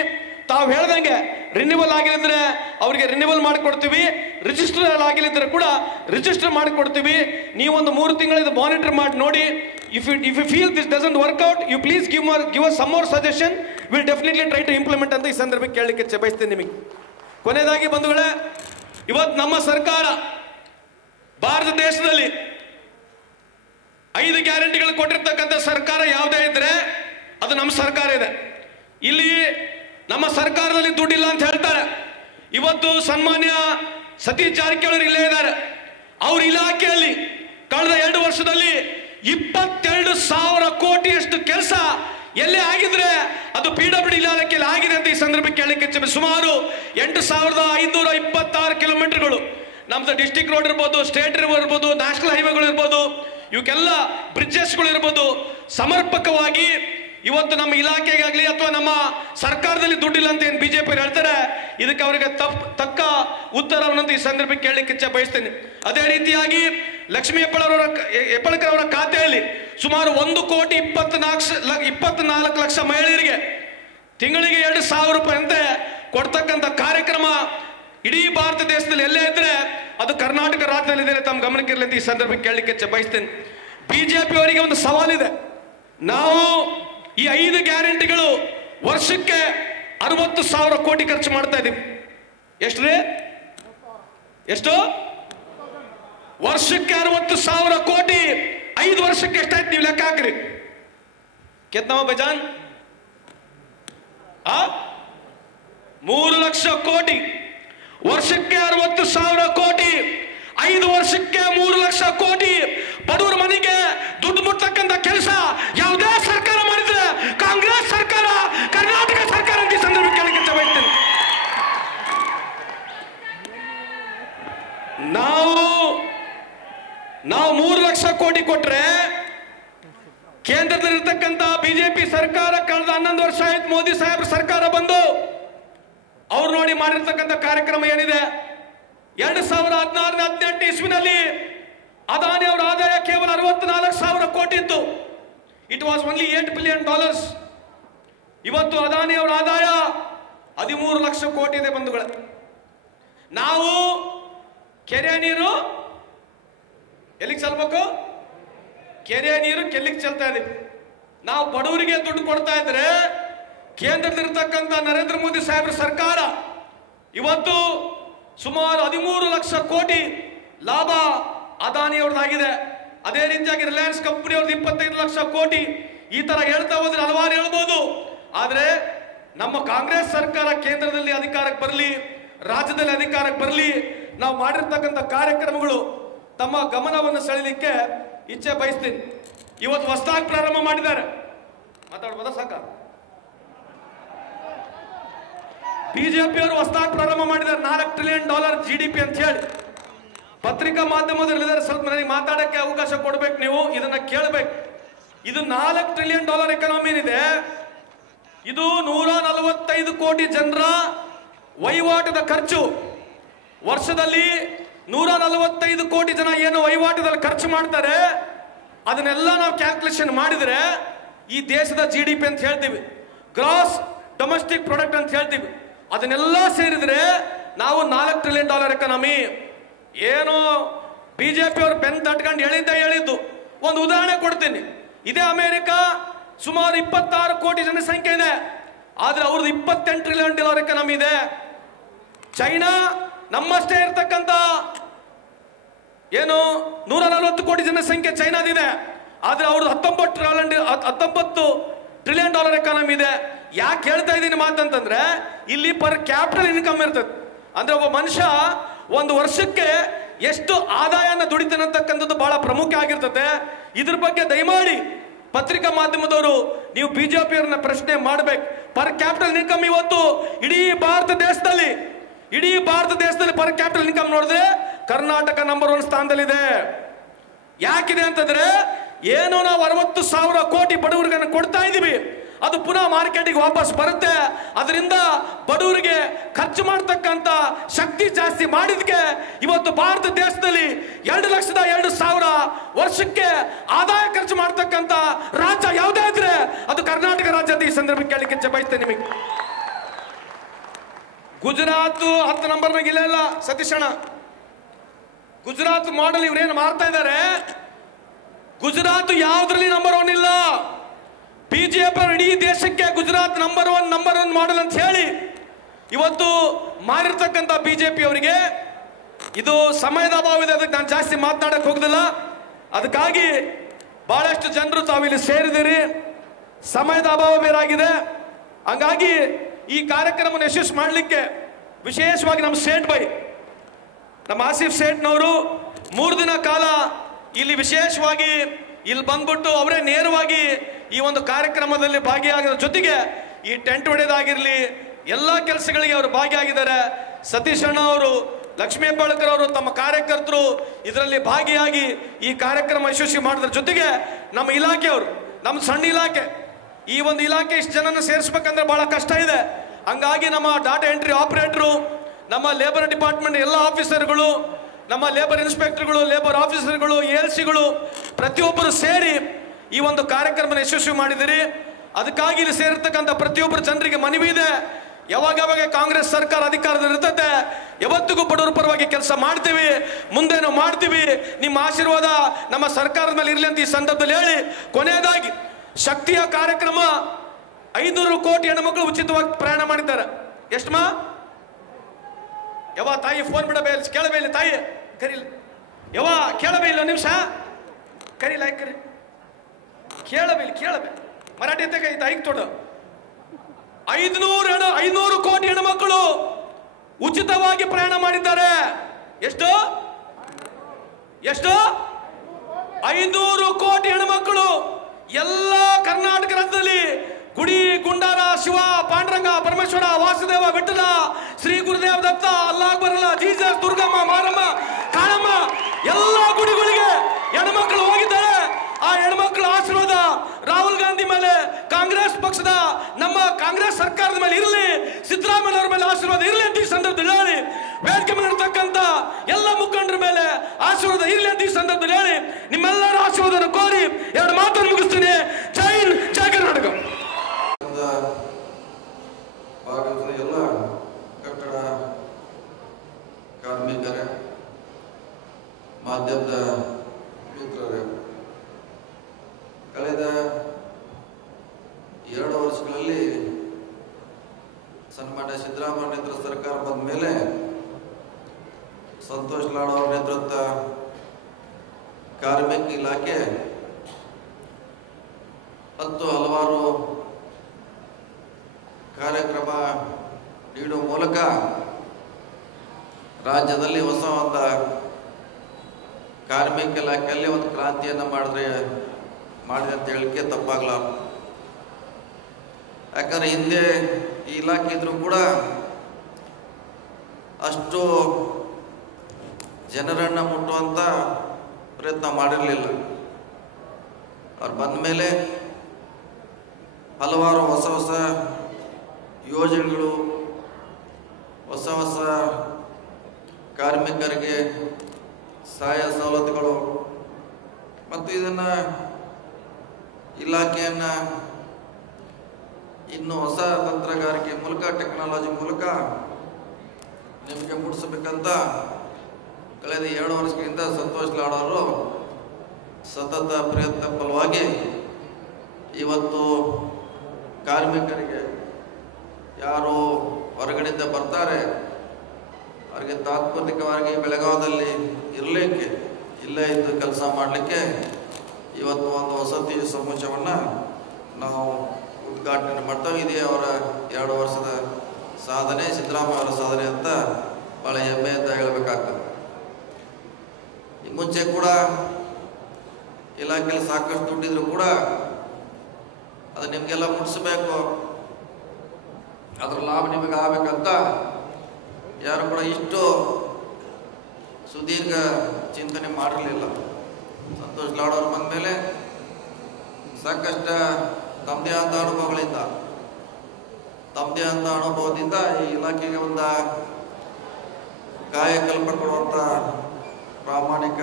ತಾವು ಹೇಳ್ದಂಗೆ ರಿನ್ಯೂವಲ್ ಆಗಿದ್ರೆ ಅವರಿಗೆ ರಿನ್ಯೂವಲ್ ಮಾಡಿಕೊಡ್ತೀವಿ, ರಿಜಿಸ್ಟರ್ ಆಗಿದ್ರೆ ಕೂಡ ರಿಜಿಸ್ಟರ್ ಮಾಡಿಕೊಡ್ತೀವಿ. ನೀವೊಂದು 3 ತಿಂಗಳಿಂದ ಮಾನಿಟರ್ ಮಾಡಿ ನೋಡಿ. If you feel this doesn't work out, you please give us some more suggestion, will definitely try to implement ಅಂತ ಈ ಸಂದರ್ಭಕ್ಕೆ ಕೇಳಲಿಕ್ಕೆ ಬಯಸ್ತೀನಿ ನಿಮಗೆ. ಕೊನೆಯದಾಗಿ ಬಂಧುಗಳೇ, ಇವತ್ತು ನಮ್ಮ ಸರ್ಕಾರ ಭಾರತ ದೇಶದಲ್ಲಿ 5 ಗ್ಯಾರಂಟಿಗಳು ಕೊಟ್ಟಿರ್ತಕ್ಕಂಥ ಸರ್ಕಾರ ಯಾವುದೇ ಇದ್ರೆ ಅದು ನಮ್ಮ ಸರ್ಕಾರ ಇದೆ. ಇಲ್ಲಿ ನಮ್ಮ ಸರ್ಕಾರದಲ್ಲಿ ದುಡ್ಡಿಲ್ಲ ಅಂತ ಹೇಳ್ತಾರೆ. ಇವತ್ತು ಸನ್ಮಾನ್ಯ ಸತೀಶ್ ಜಾರಕಿಹೊಳಿ ಇಲ್ಲೇ ಇದ್ದಾರೆ. ಅವ್ರ ಇಲಾಖೆಯಲ್ಲಿ ಕಳೆದ 2 ವರ್ಷದಲ್ಲಿ 22,000 ಕೋಟಿಯಷ್ಟು ಕೆಲಸ ಎಲ್ಲೇ ಆಗಿದ್ರೆ ಅದು PWD ಇಲಾಖೆಯಲ್ಲಿ ಆಗಿದೆ ಅಂತ ಈ ಸಂದರ್ಭಕ್ಕೆ ಕೇಳಲಿಕ್ಕೆ ಸುಮಾರು 8,526 ಕಿಲೋಮೀಟರ್ಗಳು ನಮ್ದು ಡಿಸ್ಟಿಕ್ ರೋಡ್ ಇರ್ಬೋದು, ಸ್ಟೇಟ್ ಇರ್ಬೋದು, ನ್ಯಾಷನಲ್ ಹೈವೇಗಳು ಇರ್ಬೋದು, ಇವಕ್ಕೆಲ್ಲ ಬ್ರಿಡ್ಜಸ್ಗಳು ಇರ್ಬೋದು, ಸಮರ್ಪಕವಾಗಿ ಇವತ್ತು ನಮ್ಮ ಇಲಾಖೆಗಾಗ್ಲಿ ಅಥವಾ ನಮ್ಮ ಸರ್ಕಾರದಲ್ಲಿ ದುಡ್ಡಿಲ್ಲ ಅಂತ ಏನು ಬಿಜೆಪಿ ಹೇಳ್ತಾರೆ, ಇದಕ್ಕೆ ಅವರಿಗೆ ತಕ್ಕ ಉತ್ತರವನ್ನು ಈ ಸಂದರ್ಭಕ್ಕೆ ಕೇಳಲಿಕ್ಕೆ ಬಯಸ್ತೇನೆ. ಅದೇ ರೀತಿಯಾಗಿ ಲಕ್ಷ್ಮೀ ಹೆಬ್ಬಾಳ್ಕರ್ ಅವರ ಖಾತೆಯಲ್ಲಿ ಸುಮಾರು 1,24,00,000 ಮಹಿಳೆಯರಿಗೆ ತಿಂಗಳಿಗೆ 2,000 ರೂಪಾಯಿ ಅಂತೆ ಕೊಡ್ತಕ್ಕಂಥ ಕಾರ್ಯಕ್ರಮ ಇಡೀ ಭಾರತ ದೇಶದಲ್ಲಿ ಎಲ್ಲೇ ಇದ್ರೆ ಅದು ಕರ್ನಾಟಕ ರಾಜ್ಯದಲ್ಲಿ ಇದೆ. ತಮ್ಮ ಗಮನಕ್ಕೆ ಇರಲಿ ಅಂತ ಈ ಸಂದರ್ಭಕ್ಕೆ ಕೇಳಲಿಕ್ಕೆ ಬಯಸ್ತೇನೆ. ಬಿಜೆಪಿ ಅವರಿಗೆ ಒಂದು ಸವಾಲಿದೆ. ನಾವು ಈ 5 ಗ್ಯಾರಂಟಿಗಳು ವರ್ಷಕ್ಕೆ 60,000 ಕೋಟಿ ಖರ್ಚು ಮಾಡ್ತಾ ಇದೀವಿ. ಎಷ್ಟ್ರಿ? ಎಷ್ಟು? ವರ್ಷಕ್ಕೆ 60,000 ಕೋಟಿ. 5 ವರ್ಷಕ್ಕೆ ಎಷ್ಟಾಯ್ತು ನೀವು ಲೆಕ್ಕ ಹಾಕ್ರಿ. ಕೆತ್ನಾವ ಬಜಾನ್ 3 ಲಕ್ಷ ಕೋಟಿ. ವರ್ಷಕ್ಕೆ 60,000 ಕೋಟಿ. 5 ವರ್ಷಕ್ಕೆ 3 ಲಕ್ಷ ಕೋಟಿ. ಬಡವರ ಮನೆಗೆ ದುಡ್ಡು ಮುಟ್ಟತಕ್ಕಂಥ ಕೆಲಸ ಯಾವುದೇ ಸರ್ಕಾರ ಮಾಡಿದ್ರೆ ಕಾಂಗ್ರೆಸ್ ಸರ್ಕಾರ, ಕರ್ನಾಟಕ ಸರ್ಕಾರ ಅಂತ ಈ ಸಂದರ್ಭ ಕೇಳಲಿಕ್ಕೆ ಬಯಸ್ತೇನೆ. ನಾವು 3 ಲಕ್ಷ ಕೋಟಿ ಕೊಟ್ರೆ ಕೇಂದ್ರದಲ್ಲಿರ್ತಕ್ಕಂಥ ಬಿಜೆಪಿ ಸರ್ಕಾರ ಕಳೆದ 11 ವರ್ಷ ಆಯ್ತು ಮೋದಿ ಸಾಹೇಬ್ರ ಸರ್ಕಾರ ಬಂದು ಅವ್ರು ನೋಡಿ ಮಾಡಿರ್ತಕ್ಕಂಥ ಕಾರ್ಯಕ್ರಮ ಏನಿದೆ. 2016-18 ಇಸ್ವಿನಲ್ಲಿ ಅದಾನಿ ಅವರ ಆದಾಯ ಕೇವಲ 64,000 ಕೋಟಿ ಇತ್ತು. It was only $8 billion. ಇವತ್ತು ಅದಾನಿ ಅವರ ಆದಾಯ 13 ಲಕ್ಷ ಕೋಟಿ ಇದೆ ಬಂಧುಗಳೇ. ನಾವು ಕೆರೆ ನೀರು ಎಲ್ಲಿಗೆ ಚೆಲ್ಬೇಕು? ಕೆರೆ ನೀರು ಕೆಲ್ಲಿಗೆ ಚೆಲ್ತಾ ಇದೀವಿ. ನಾವು ಬಡವರಿಗೆ ದುಡ್ಡು ಕೊಡ್ತಾ ಇದ್ರೆ ಕೇಂದ್ರದಲ್ಲಿರ್ತಕ್ಕಂಥ ನರೇಂದ್ರ ಮೋದಿ ಸಾಹೇಬ್ರ ಸರ್ಕಾರ ಇವತ್ತು ಸುಮಾರು 13 ಲಕ್ಷ ಕೋಟಿ ಲಾಭ ಅದಾನಿ ಅವ್ರದ್ದಾಗಿದೆ. ಅದೇ ರೀತಿಯಾಗಿ ರಿಲಯನ್ಸ್ ಕಂಪನಿ ಅವ್ರದ್ದು 25 ಲಕ್ಷ ಕೋಟಿ. ಈ ತರ ಹೇಳ್ತಾ ಹೋದ್ರೆ ಹಲವಾರು ಹೇಳ್ಬೋದು. ಆದರೆ ನಮ್ಮ ಕಾಂಗ್ರೆಸ್ ಸರ್ಕಾರ ಕೇಂದ್ರದಲ್ಲಿ ಅಧಿಕಾರಕ್ಕೆ ಬರಲಿ, ರಾಜ್ಯದಲ್ಲಿ ಅಧಿಕಾರಕ್ಕೆ ಬರಲಿ, ನಾವು ಮಾಡಿರ್ತಕ್ಕಂಥ ಕಾರ್ಯಕ್ರಮಗಳು ತಮ್ಮ ಗಮನವನ್ನು ಸೆಳೆಯಲಿಕ್ಕೆ ಇಚ್ಛೆ ಬಯಸ್ತೀನಿ. ಇವತ್ತು ಹೊಸದಾಗಿ ಪ್ರಾರಂಭ ಮಾಡಿದ್ದಾರೆ, ಮಾತಾಡ್ಬೋದಾ ಸಾಕ? ಬಿಜೆಪಿಯವರು ಹೊಸದಾಗಿ ಪ್ರಾರಂಭ ಮಾಡಿದ್ದಾರೆ $4 ಟ್ರಿಲಿಯನ್ GDP ಅಂತ ಹೇಳಿ. ಪತ್ರಿಕಾ ಮಾಧ್ಯಮದಲ್ಲಿದ್ದಾರೆ, ಸ್ವಲ್ಪ ನನಗೆ ಮಾತಾಡಕ್ಕೆ ಅವಕಾಶ ಕೊಡ್ಬೇಕು. ನೀವು ಇದನ್ನ ಕೇಳಬೇಕು. ಇದು $4 ಟ್ರಿಲಿಯನ್ ಎಕಾನಮಿ ಇದೆ. ಇದು 145 ಕೋಟಿ ಜನರ ವಹಿವಾಟದ ಖರ್ಚು. ವರ್ಷದಲ್ಲಿ 145 ಕೋಟಿ ಜನ ಏನು ವಹಿವಾಟದಲ್ಲಿ ಖರ್ಚು ಮಾಡ್ತಾರೆ, ಅದನ್ನೆಲ್ಲ ನಾವು ಕ್ಯಾಲ್ಕುಲೇಷನ್ ಮಾಡಿದ್ರೆ ಈ ದೇಶದ GDP ಅಂತ ಹೇಳ್ತೀವಿ, ಗ್ರಾಸ್ ಡೊಮೆಸ್ಟಿಕ್ ಪ್ರಾಡಕ್ಟ್ ಅಂತ ಹೇಳ್ತೀವಿ. ಅದನ್ನೆಲ್ಲ ಸೇರಿದ್ರೆ ನಾವು $4 ಟ್ರಿಲಿಯನ್ ಎಕಾನಮಿ. ಏನು ಬಿಜೆಪಿ ಅವರು ಬೆನ್ ತಟ್ಕೊಂಡು ಹೇಳಿದ್ದು. ಒಂದು ಉದಾಹರಣೆ ಕೊಡ್ತೀನಿ. ಇದೇ ಅಮೆರಿಕ ಸುಮಾರು 26 ಕೋಟಿ ಜನಸಂಖ್ಯೆ ಇದೆ, ಆದ್ರೆ ಅವ್ರದ್ದು $28 ಟ್ರಿಲಿಯನ್ ಎಕಾನಮಿ ಇದೆ. ಚೈನಾ ನಮ್ಮಷ್ಟೇ ಇರ್ತಕ್ಕಂಥ ಏನು 140 ಕೋಟಿ ಜನಸಂಖ್ಯೆ ಚೈನಾದಿದೆ, ಆದ್ರೆ ಅವ್ರದ್ದು 19 ಟ್ರಿಲಿಯನ್ ಎಕಾನಮಿ ಇದೆ. ಯಾಕೆ ಹೇಳ್ತಾ ಇದ್ದೀನಿ ಮಾತಂತಂದ್ರೆ, ಇಲ್ಲಿ ಪರ್ ಕ್ಯಾಪಿಟಲ್ ಇನ್ಕಮ್ ಇರ್ತದೆ. ಅಂದ್ರೆ ಒಬ್ಬ ಮನುಷ್ಯ ಒಂದು ವರ್ಷಕ್ಕೆ ಎಷ್ಟು ಆದಾಯನ ದುಡಿತಾನೆ ಅಂತಕ್ಕಂಥದ್ದು ಬಹಳ ಪ್ರಮುಖ ಆಗಿರ್ತದೆ. ಇದ್ರ ಬಗ್ಗೆ ದಯಮಾಡಿ ಪತ್ರಿಕಾ ಮಾಧ್ಯಮದವರು ನೀವು ಬಿಜೆಪಿಯವ್ರನ್ನ ಪ್ರಶ್ನೆ ಮಾಡಬೇಕು. ಪರ್ ಕ್ಯಾಪಿಟಲ್ ಇನ್ಕಮ್ ಇವತ್ತು ಇಡೀ ಭಾರತ ದೇಶದಲ್ಲಿ ಪರ್ ಕ್ಯಾಪಿಟಲ್ ಇನ್ಕಮ್ ನೋಡಿದ್ರೆ ಕರ್ನಾಟಕ ನಂಬರ್ 1 ಸ್ಥಾನದಲ್ಲಿದೆ. ಯಾಕಿದೆ ಅಂತಂದ್ರೆ, ಏನು ನಾವು 60,000 ಕೋಟಿ ಬಡವರಿಗೆ ಕೊಡ್ತಾ ಇದೀವಿ, ಅದು ಪುನಃ ಮಾರ್ಕೆಟಿಗೆ ವಾಪಸ್ ಬರುತ್ತೆ. ಅದರಿಂದ ಬಡವರಿಗೆ ಖರ್ಚು ಮಾಡತಕ್ಕಂತ ಶಕ್ತಿ ಜಾಸ್ತಿ ಮಾಡಿದ್ಕೆ ಇವತ್ತು ಭಾರತ ದೇಶದಲ್ಲಿ 2,02,000 ವರ್ಷಕ್ಕೆ ಆದಾಯ ಖರ್ಚು ಮಾಡತಕ್ಕಂತ ರಾಜ್ಯ ಯಾವುದೇ ಇದ್ರೆ ಅದು ಕರ್ನಾಟಕ ರಾಜ್ಯ ಅಂತ ಈ ಸಂದರ್ಭಕ್ಕೆ ಕೇಳಲಿಕ್ಕೆ ಇಚ್ಛೆ ಬಯಸ್ತೇನೆ ನಿಮಗೆ. ಗುಜರಾತ್ 10 ನಂಬರ್ನಾಗ ಇಲ್ಲ ಸತೀಶಣ್ಣ. ಗುಜರಾತ್ ಮಾಡೆಲ್ ಇವ್ರೇನು ಮಾಡ್ತಾ ಇದ್ದಾರೆ, ಗುಜರಾತ್ ಯಾವ್ದ್ರಲ್ಲಿ ನಂಬರ್ 1 ಇಲ್ಲ. ಬಿಜೆಪಿ ಇಡೀ ದೇಶಕ್ಕೆ ಗುಜರಾತ್ ನಂಬರ್ 1 ಮಾಡೆಲ್ ಅಂತ ಹೇಳಿ ಇವತ್ತು ಮಾಡಿರ್ತಕ್ಕಂಥ ಬಿಜೆಪಿ ಅವರಿಗೆ ಇದು ಸಮಯದ ಅಭಾವ ಇದೆ, ಅದಕ್ಕೆ ನಾನು ಜಾಸ್ತಿ ಮಾತನಾಡಕ್ಕೆ ಹೋಗುದಿಲ್ಲ. ಅದಕ್ಕಾಗಿ ಬಹಳಷ್ಟು ಜನರು ತಾವಿಲ್ಲಿ ಸೇರಿದಿರಿ, ಸಮಯದ ಅಭಾವ ಬೇರಾಗಿದೆ. ಹಂಗಾಗಿ ಈ ಕಾರ್ಯಕ್ರಮವನ್ನು ಯಶಸ್ವಿ ಮಾಡಲಿಕ್ಕೆ ವಿಶೇಷವಾಗಿ ನಮ್ಮ ಸೇಠ್ ಬೈ, ನಮ್ಮ ಆಸಿಫ್ ಸೇಠ್ನವರು 3 ದಿನ ಕಾಲ ಇಲ್ಲಿ ವಿಶೇಷವಾಗಿ ಇಲ್ಲಿ ಬಂದ್ಬಿಟ್ಟು ಅವರೇ ನೇರವಾಗಿ ಈ ಒಂದು ಕಾರ್ಯಕ್ರಮದಲ್ಲಿ ಭಾಗಿಯಾಗಿರೋ ಜೊತೆಗೆ ಈ ಟೆಂಟ್ ಹೊಡೆದಾಗಿರ್ಲಿ ಎಲ್ಲ ಕೆಲಸಗಳಿಗೆ ಅವರು ಭಾಗಿಯಾಗಿದ್ದಾರೆ. ಸತೀಶ್ ಅಣ್ಣ ಅವರು, ಲಕ್ಷ್ಮೀ ಹೆಬ್ಬಾಳ್ಕರ್ ಅವರು, ತಮ್ಮ ಕಾರ್ಯಕರ್ತರು ಇದರಲ್ಲಿ ಭಾಗಿಯಾಗಿ ಈ ಕಾರ್ಯಕ್ರಮ ಯಶಸ್ವಿ ಮಾಡಿದ್ರ ಜೊತೆಗೆ ನಮ್ಮ ಇಲಾಖೆಯವರು, ನಮ್ಮ ಸಣ್ಣ ಇಲಾಖೆ, ಈ ಒಂದು ಇಲಾಖೆ ಇಷ್ಟು ಜನನ ಸೇರಿಸ್ಬೇಕಂದ್ರೆ ಬಹಳ ಕಷ್ಟ ಇದೆ. ಹಂಗಾಗಿ ನಮ್ಮ ಡಾಟಾ ಎಂಟ್ರಿ ಆಪರೇಟರು, ನಮ್ಮ ಲೇಬರ್ ಡಿಪಾರ್ಟ್ಮೆಂಟ್ ಎಲ್ಲ ಆಫೀಸರ್ಗಳು, ನಮ್ಮ ಲೇಬರ್ ಇನ್ಸ್ಪೆಕ್ಟರ್ಗಳು, ಲೇಬರ್ ಆಫೀಸರ್ಗಳು, ALCಗಳು ಪ್ರತಿಯೊಬ್ಬರು ಸೇರಿ ಈ ಒಂದು ಕಾರ್ಯಕ್ರಮ ಯಶಸ್ವಿ ಮಾಡಿದಿರಿ. ಅದಕ್ಕಾಗಿ ಇಲ್ಲಿ ಸೇರಿರ್ತಕ್ಕಂಥ ಪ್ರತಿಯೊಬ್ಬರು ಜನರಿಗೆ ಮನವಿ ಇದೆ, ಯಾವಾಗ ಕಾಂಗ್ರೆಸ್ ಸರ್ಕಾರ ಅಧಿಕಾರದಲ್ಲಿ ಇರ್ತದೆ ಯಾವತ್ತಿಗೂ ಬಡವರ ಪರವಾಗಿ ಕೆಲಸ ಮಾಡ್ತೀವಿ, ಮುಂದೇನು ಮಾಡ್ತೀವಿ. ನಿಮ್ಮ ಆಶೀರ್ವಾದ ನಮ್ಮ ಸರ್ಕಾರದ ಮೇಲೆ ಇರಲಿ ಅಂತ ಈ ಸಂದರ್ಭದಲ್ಲಿ ಹೇಳಿ, ಕೊನೆಯದಾಗಿ ಶಕ್ತಿಯ ಕಾರ್ಯಕ್ರಮ 500 ಕೋಟಿ ಹೆಣ್ಮಕ್ಳು ಉಚಿತವಾಗಿ ಪ್ರಯಾಣ ಮಾಡಿದ್ದಾರೆ. ಎಷ್ಟು ಮಾ ಯಾವ ತಾಯಿ ಫೋನ್ ಬಿಡಬೇ, ಕೇಳಬೇ ಇಲ್ಲ ತಾಯಿ, ಕರೀಲಿ ಯಾವ ಕೇಳಬೇ ಇಲ್ಲ ನಿಮಿಷ, ಕರೀಲ ಕರಿ ಕೇಳಬೇ ಮರಾಠಿ ಎತ್ತ ಐಕ್ ತೊಡು. 500 ಕೋಟಿ ಹೆಣ್ಮಕ್ಳು ಉಚಿತವಾಗಿ ಪ್ರಯಾಣ ಮಾಡಿದ್ದಾರೆ. ಎಷ್ಟು 500 ಕೋಟಿ ಹೆಣ್ಮಕ್ಳು ಎಲ್ಲ ಕರ್ನಾಟಕ ರಾಜ್ಯದಲ್ಲಿ ಗುಡಿ, ಗುಂಡಾರ, ಶಿವ, ಪಾಂಡುರಂಗ, ಪರಮೇಶ್ವರ, ವಾಸುದೇವ, ವಿಠಲ, ಶ್ರೀ ಗುರುದೇವ ದತ್ತ, ಅಲ್ಲಾಹ್ ಬರಲ್ಲ, ಜೀಸಸ್, ದುರ್ಗಮ್ಮ, ಮಾರಮ್ಮ, ಕಾಳಮ್ಮ ಎಲ್ಲ ಗುಡಿಗಳಿಗೆ ಹೆಣ್ಮಕ್ಳು ಹೋಗಿದ್ದಾರೆ. ಆ ಹೆಣ್ಮಕ್ಳ ಆಶೀರ್ವಾದ ರಾಹುಲ್ ಗಾಂಧಿ ಮೇಲೆ, ಕಾಂಗ್ರೆಸ್ ಪಕ್ಷದ ನಮ್ಮ ಕಾಂಗ್ರೆಸ್ ಸರ್ಕಾರದ ಮೇಲೆ ಇರಲಿ, ಸಿದ್ದರಾಮಯ್ಯ ಅವರ ಮೇಲೆ ಆಶೀರ್ವಾದ ಇರಲಿ ಅಂತ ಈ ಸಂದರ್ಭದಲ್ಲಿ ಹೇಳಿ, ವೇದಿಕೆ ಮೇಲೆ ಇರ್ತಕ್ಕಂಥ ಎಲ್ಲ ಮುಖಂಡರ ಮೇಲೆ ಆಶೀರ್ವಾದ ಇರಲಿ ಅಂತ ಈ ಸಂದರ್ಭದಲ್ಲಿ ಹೇಳಿ, ನಿಮ್ಮೆಲ್ಲರ ಆಶೀರ್ವಾದ ಕೋರಿ 2 ಮಾತನ್ನು ಮುಗಿಸ್ತೀನಿ. ಜೈ ಹಿಂದ್, ಜೈ ಕರ್ನಾಟಕ. ಭಾಗವತದ ಎಲ್ಲ ಕಟ್ಟಡ ಕಾರ್ಮಿಕರೇ, ಮಾಧ್ಯಮದ ಮಿತ್ರರೇ, ಕಳೆದ 2 ವರ್ಷಗಳಲ್ಲಿ ಸನ್ಮಾನ್ಯ ಸಿದ್ದರಾಮಯ್ಯ ನೇತೃತ್ವದ ಸರ್ಕಾರ ಬಂದ ಮೇಲೆ ಸಂತೋಷ್ ಲಾಡ್ ಅವರ ನೇತೃತ್ವ ಕಾರ್ಮಿಕ ಇಲಾಖೆ ಹಲವಾರು ಕಾರ್ಯಕ್ರಮ ನೀಡುವ ಮೂಲಕ ರಾಜ್ಯದಲ್ಲಿ ಹೊಸ ಒಂದು ಕಾರ್ಮಿಕ ಇಲಾಖೆಯಲ್ಲಿ ಒಂದು ಕ್ರಾಂತಿಯನ್ನು ಮಾಡಿದೆ ಅಂತ ಹೇಳಿಕೆ ತಪ್ಪಾಗಲಾರದು. ಯಾಕಂದರೆ ಹಿಂದೆ ಈ ಇಲಾಖೆ ಇದ್ರೂ ಕೂಡ ಅಷ್ಟು ಜನರನ್ನು ಮುಟ್ಟುವಂಥ ಪ್ರಯತ್ನ ಮಾಡಿರಲಿಲ್ಲ. ಅವ್ರು ಬಂದ ಮೇಲೆ ಹಲವಾರು ಹೊಸ ಹೊಸ ಯೋಜನೆಗಳು, ಹೊಸ ಹೊಸ ಕಾರ್ಮಿಕರಿಗೆ ಸಹಾಯ ಸವಲತ್ತುಗಳು ಮತ್ತು ಇದನ್ನು ಇಲಾಖೆಯನ್ನು ಇನ್ನು ಹೊಸ ತಂತ್ರಗಾರಿಕೆ ಮೂಲಕ, ಟೆಕ್ನಾಲಜಿ ಮೂಲಕ ನಿಮಗೆ ಮುಟ್ಟಿಸಬೇಕಂತ ಕಳೆದ 2 ವರ್ಷಗಳಿಂದ ಸಂತೋಷ್ ಲಾಡ್ ಅವರು ಸತತ ಪ್ರಯತ್ನ ಫಲವಾಗಿ ಇವತ್ತು ಕಾರ್ಮಿಕರಿಗೆ ಯಾರು ಹೊರಗಡೆಯಿಂದ ಬರ್ತಾರೆ ಅವರಿಗೆ ತಾತ್ಪರ್ಯವಾಗಿ ಬೆಳಗಾವಿಯಲ್ಲಿ ಇರಲಿಕ್ಕೆ, ಇಲ್ಲೇ ಇದ್ದು ಕೆಲಸ ಮಾಡಲಿಕ್ಕೆ ಇವತ್ತು ಒಂದು ವಸತಿ ಸಮುಚ್ಚಯವನ್ನು ನಾವು ಉದ್ಘಾಟನೆ ಮಾಡ್ತೇವೆ. ಇದೇ ಅವರ 2 ವರ್ಷದ ಸಾಧನೆ, ಸಿದ್ದರಾಮಯ್ಯ ಅವರ ಸಾಧನೆ ಅಂತ ಭಾಳ ಹೆಮ್ಮೆಯಿಂದ ಹೇಳಬೇಕಾಗ್ತದೆ. ಈ ಮುಂಚೆ ಕೂಡ ಇಲಾಖೆಯಲ್ಲಿ ಸಾಕಷ್ಟು ದುಡ್ಡಿದ್ರು ಕೂಡ ಅದು ನಿಮಗೆಲ್ಲ ಮುಟ್ಟಿಸ್ಬೇಕು, ಅದರ ಲಾಭ ನಿಮಗೆ ಆಗಬೇಕಂತ ಯಾರು ಕೂಡ ಇಷ್ಟು ಸುದೀರ್ಘ ಚಿಂತನೆ ಮಾಡಿರಲಿಲ್ಲ. ಸಂತೋಷ್ ಲಾಡ್ ಅವರು ಬಂದ ಮೇಲೆ ಸಾಕಷ್ಟು ತಮ್ಮದೇ ಆದ ಅನುಭವದಿಂದ ಈ ಇಲಾಖೆಗೆ ಒಂದು ಕಾಯಕಲ್ಪ ಕೊಡುವಂಥ ಪ್ರಾಮಾಣಿಕ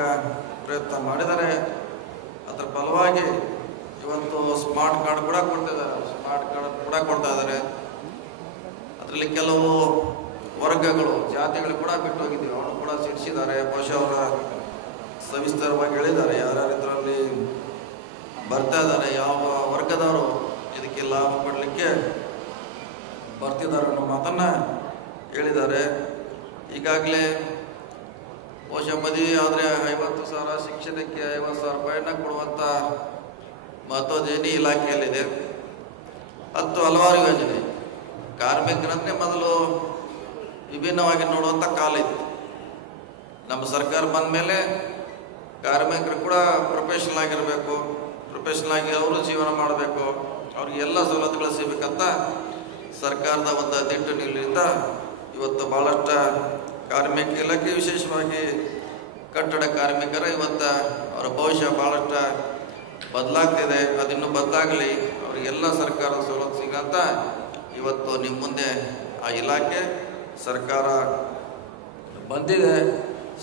ಪ್ರಯತ್ನ ಮಾಡಿದ್ದಾರೆ. ಅದರ ಫಲವಾಗಿ ಇವತ್ತು ಸ್ಮಾರ್ಟ್ ಕಾರ್ಡ್ ಕೂಡ ಕೊಡ್ತಾ ಇದ್ದಾರೆ. ಅದರಲ್ಲಿ ಕೆಲವು ವರ್ಗಗಳು, ಜಾತಿಗಳು ಕೂಡ ಬಿಟ್ಟು ಹೋಗಿದ್ದೀವಿ, ಅವನು ಕೂಡ ಸೇರಿಸಿದ್ದಾರೆ. ಬಹುಶಃ ಅವರ ಸವಿಸ್ತರವಾಗಿ ಹೇಳಿದ್ದಾರೆ ಯಾರ್ಯಾರು ಇದರಲ್ಲಿ ಬರ್ತಾ ಇದ್ದಾರೆ, ಯಾವ ವರ್ಗದವರು ಇದಕ್ಕೆ ಲಾಭ ಪಡಲಿಕ್ಕೆ ಬರ್ತಿದ್ದಾರೆ ಅನ್ನೋ ಮಾತನ್ನು ಹೇಳಿದ್ದಾರೆ. ಈಗಾಗಲೇ ಬಹುಶಃ ಮದುವೆ ಆದರೆ 50,000, ಶಿಕ್ಷಣಕ್ಕೆ 50,000 ರೂಪಾಯಿನ ಕೊಡುವಂಥ ಮಹತ್ವದ ಈ ಇಲಾಖೆಯಲ್ಲಿದೆ. ಹಲವಾರು ಯೋಜನೆ ಕಾರ್ಮಿಕರಂತೆ ಮೊದಲು ವಿಭಿನ್ನವಾಗಿ ನೋಡುವಂಥ ಕಾಲ ಇತ್ತು. ನಮ್ಮ ಸರ್ಕಾರ ಬಂದ ಮೇಲೆ ಕಾರ್ಮಿಕರು ಕೂಡ ಪ್ರೊಫೆಷನಲ್ ಆಗಿರಬೇಕು, ಪ್ರೊಫೆಷನಲ್ ಆಗಿ ಅವರು ಜೀವನ ಮಾಡಬೇಕು, ಅವ್ರಿಗೆ ಎಲ್ಲ ಸವಲತ್ತುಗಳು ಸಿಗಬೇಕಂತ ಸರ್ಕಾರದ ಒಂದು ದಿಟ್ಟ ನಿಲುವಿನಿಂದ ಇವತ್ತು ಭಾಳಷ್ಟು ಕಾರ್ಮಿಕ ಇಲಾಖೆ, ವಿಶೇಷವಾಗಿ ಕಟ್ಟಡ ಕಾರ್ಮಿಕರ ಇವತ್ತು ಅವರ ಭವಿಷ್ಯ ಭಾಳಷ್ಟು ಬದಲಾಗ್ತಿದೆ. ಅದಿನ್ನೂ ಬದಲಾಗಲಿ, ಅವರಿಗೆಲ್ಲ ಸರ್ಕಾರದ ಸವಲತ್ತು ಸಿಗಂತ ಇವತ್ತು ನಿಮ್ಮ ಮುಂದೆ ಆ ಇಲಾಖೆ ಸರ್ಕಾರ ಬಂದಿದೆ.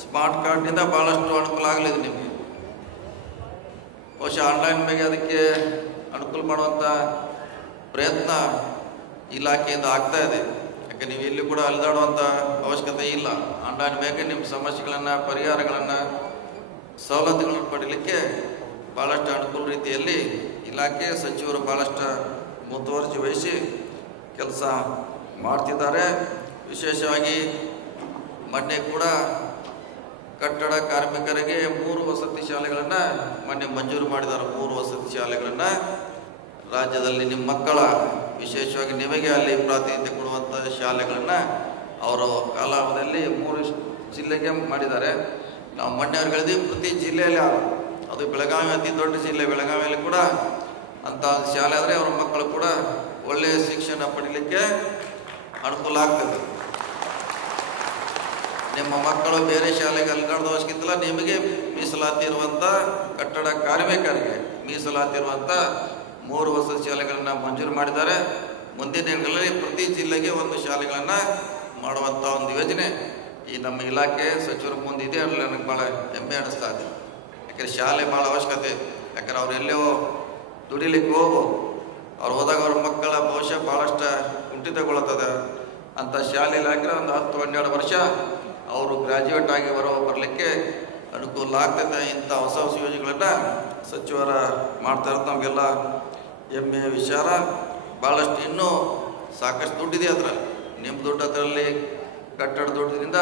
ಸ್ಮಾರ್ಟ್ ಕಾರ್ಡ್ನಿಂದ ಭಾಳಷ್ಟು ಅನುಕೂಲ ಆಗಲಿದೆ ನಿಮಗೆ. ಬಹುಶಃ ಆನ್ಲೈನ್ ಮೇಲೆ ಅದಕ್ಕೆ ಅನುಕೂಲ ಮಾಡುವಂಥ ಪ್ರಯತ್ನ ಇಲಾಖೆಯಿಂದ ಆಗ್ತಾ ಇದೆ. ಯಾಕೆ ನೀವು ಎಲ್ಲಿ ಕೂಡ ಅಲಿದಾಡುವಂಥ ಅವಶ್ಯಕತೆ ಇಲ್ಲ. ಆನ್ಲೈನ್ ಮೇಲೆ ನಿಮ್ಮ ಸಮಸ್ಯೆಗಳನ್ನು, ಪರಿಹಾರಗಳನ್ನು, ಸವಲತ್ತುಗಳನ್ನು ಪಡೀಲಿಕ್ಕೆ ಭಾಳಷ್ಟು ಅನುಕೂಲ ರೀತಿಯಲ್ಲಿ ಇಲಾಖೆ ಸಚಿವರು ಭಾಳಷ್ಟು ಮುತುವರ್ಜಿ ವಹಿಸಿ ಕೆಲಸ ಮಾಡ್ತಿದ್ದಾರೆ. ವಿಶೇಷವಾಗಿ ಮೊನ್ನೆ ಕೂಡ ಕಟ್ಟಡ ಕಾರ್ಮಿಕರಿಗೆ 3 ವಸತಿ ಶಾಲೆಗಳನ್ನು ಮೊನ್ನೆ ಮಂಜೂರು ಮಾಡಿದ್ದಾರೆ. 3 ವಸತಿ ಶಾಲೆಗಳನ್ನು ರಾಜ್ಯದಲ್ಲಿ ನಿಮ್ಮ ಮಕ್ಕಳ, ವಿಶೇಷವಾಗಿ ನಿಮಗೆ ಅಲ್ಲಿ ಪ್ರಾತಿನಿಧ್ಯ ಕೊಡುವಂಥ ಶಾಲೆಗಳನ್ನು ಅವರು ಕಾಲಾವಧಿಯಲ್ಲಿ 3 ಜಿಲ್ಲೆಗೆ ಮಾಡಿದ್ದಾರೆ. ನಾವು ಮೊನ್ನೆ ಅವ್ರು ಹೇಳಿದ್ವಿ ಪ್ರತಿ ಜಿಲ್ಲೆಯಲ್ಲಿ ಅದು ಬೆಳಗಾವಿ ಅತಿ ದೊಡ್ಡ ಜಿಲ್ಲೆ. ಬೆಳಗಾವಿಯಲ್ಲಿ ಕೂಡ ಅಂಥ ಶಾಲೆ ಆದರೆ ಅವ್ರ ಮಕ್ಕಳು ಕೂಡ ಒಳ್ಳೆಯ ಶಿಕ್ಷಣ ಪಡೀಲಿಕ್ಕೆ ಅನುಕೂಲ ಆಗ್ತದೆ. ನಿಮ್ಮ ಮಕ್ಕಳು ಬೇರೆ ಶಾಲೆಗೆ ಅಲ್ಲಿಗಾಡೋದು ಅವಶ್ಯಕತೆ, ನಿಮಗೆ ಮೀಸಲಾತಿ ಇರುವಂಥ ಕಟ್ಟಡ ಕಾರ್ಮಿಕರಿಗೆ ಮೀಸಲಾತಿ ಇರುವಂಥ 3 ವಸತಿ ಶಾಲೆಗಳನ್ನು ಮಂಜೂರು ಮಾಡಿದ್ದಾರೆ. ಮುಂದಿನ ದಿನಗಳಲ್ಲಿ ಪ್ರತಿ ಜಿಲ್ಲೆಗೆ 1 ಶಾಲೆಗಳನ್ನು ಮಾಡುವಂಥ ಒಂದು ಯೋಜನೆ ಈ ನಮ್ಮ ಇಲಾಖೆ ಸಚಿವರ ಮುಂದಿದೆ. ಅಲ್ಲಿ ನನಗೆ ಭಾಳ ಹೆಮ್ಮೆ ಅನಿಸ್ತಾ ಇದೆ. ಯಾಕಂದರೆ ಶಾಲೆ ಭಾಳ ಅವಶ್ಯಕತೆ. ಯಾಕಂದ್ರೆ ಅವ್ರು ಎಲ್ಲೋ ದುಡಿಲಿಕ್ಕೆ ಅವ್ರು ಹೋದಾಗ ಅವ್ರ ಮಕ್ಕಳ ಭವಿಷ್ಯ ಭಾಳಷ್ಟು ಕುಂಠಿತಗೊಳ್ಳುತ್ತದೆ. ಅಂಥ ಶಾಲೆಯಲ್ಲಿ ಹಾಕಿದ್ರೆ ಒಂದು 10-12 ವರ್ಷ ಅವರು ಗ್ರ್ಯಾಜುಯೇಟ್ ಆಗಿ ಬರಲಿಕ್ಕೆ ಅನುಕೂಲ ಆಗ್ತದೆ. ಇಂಥ ಹೊಸ ಹೊಸ ಯೋಜನೆಗಳನ್ನು ಸಚಿವರ ಮಾಡ್ತಾ ಇರೋದು ನಮಗೆಲ್ಲ ಹೆಮ್ಮೆಯ ವಿಚಾರ. ಭಾಳಷ್ಟು ಇನ್ನೂ ಸಾಕಷ್ಟು ದುಡ್ಡಿದೆ ಅದರಲ್ಲಿ. ನಿಮ್ಮ ದುಡ್ಡು ಅದರಲ್ಲಿ ಕಟ್ಟಡ ದುಡ್ಡಿನಿಂದ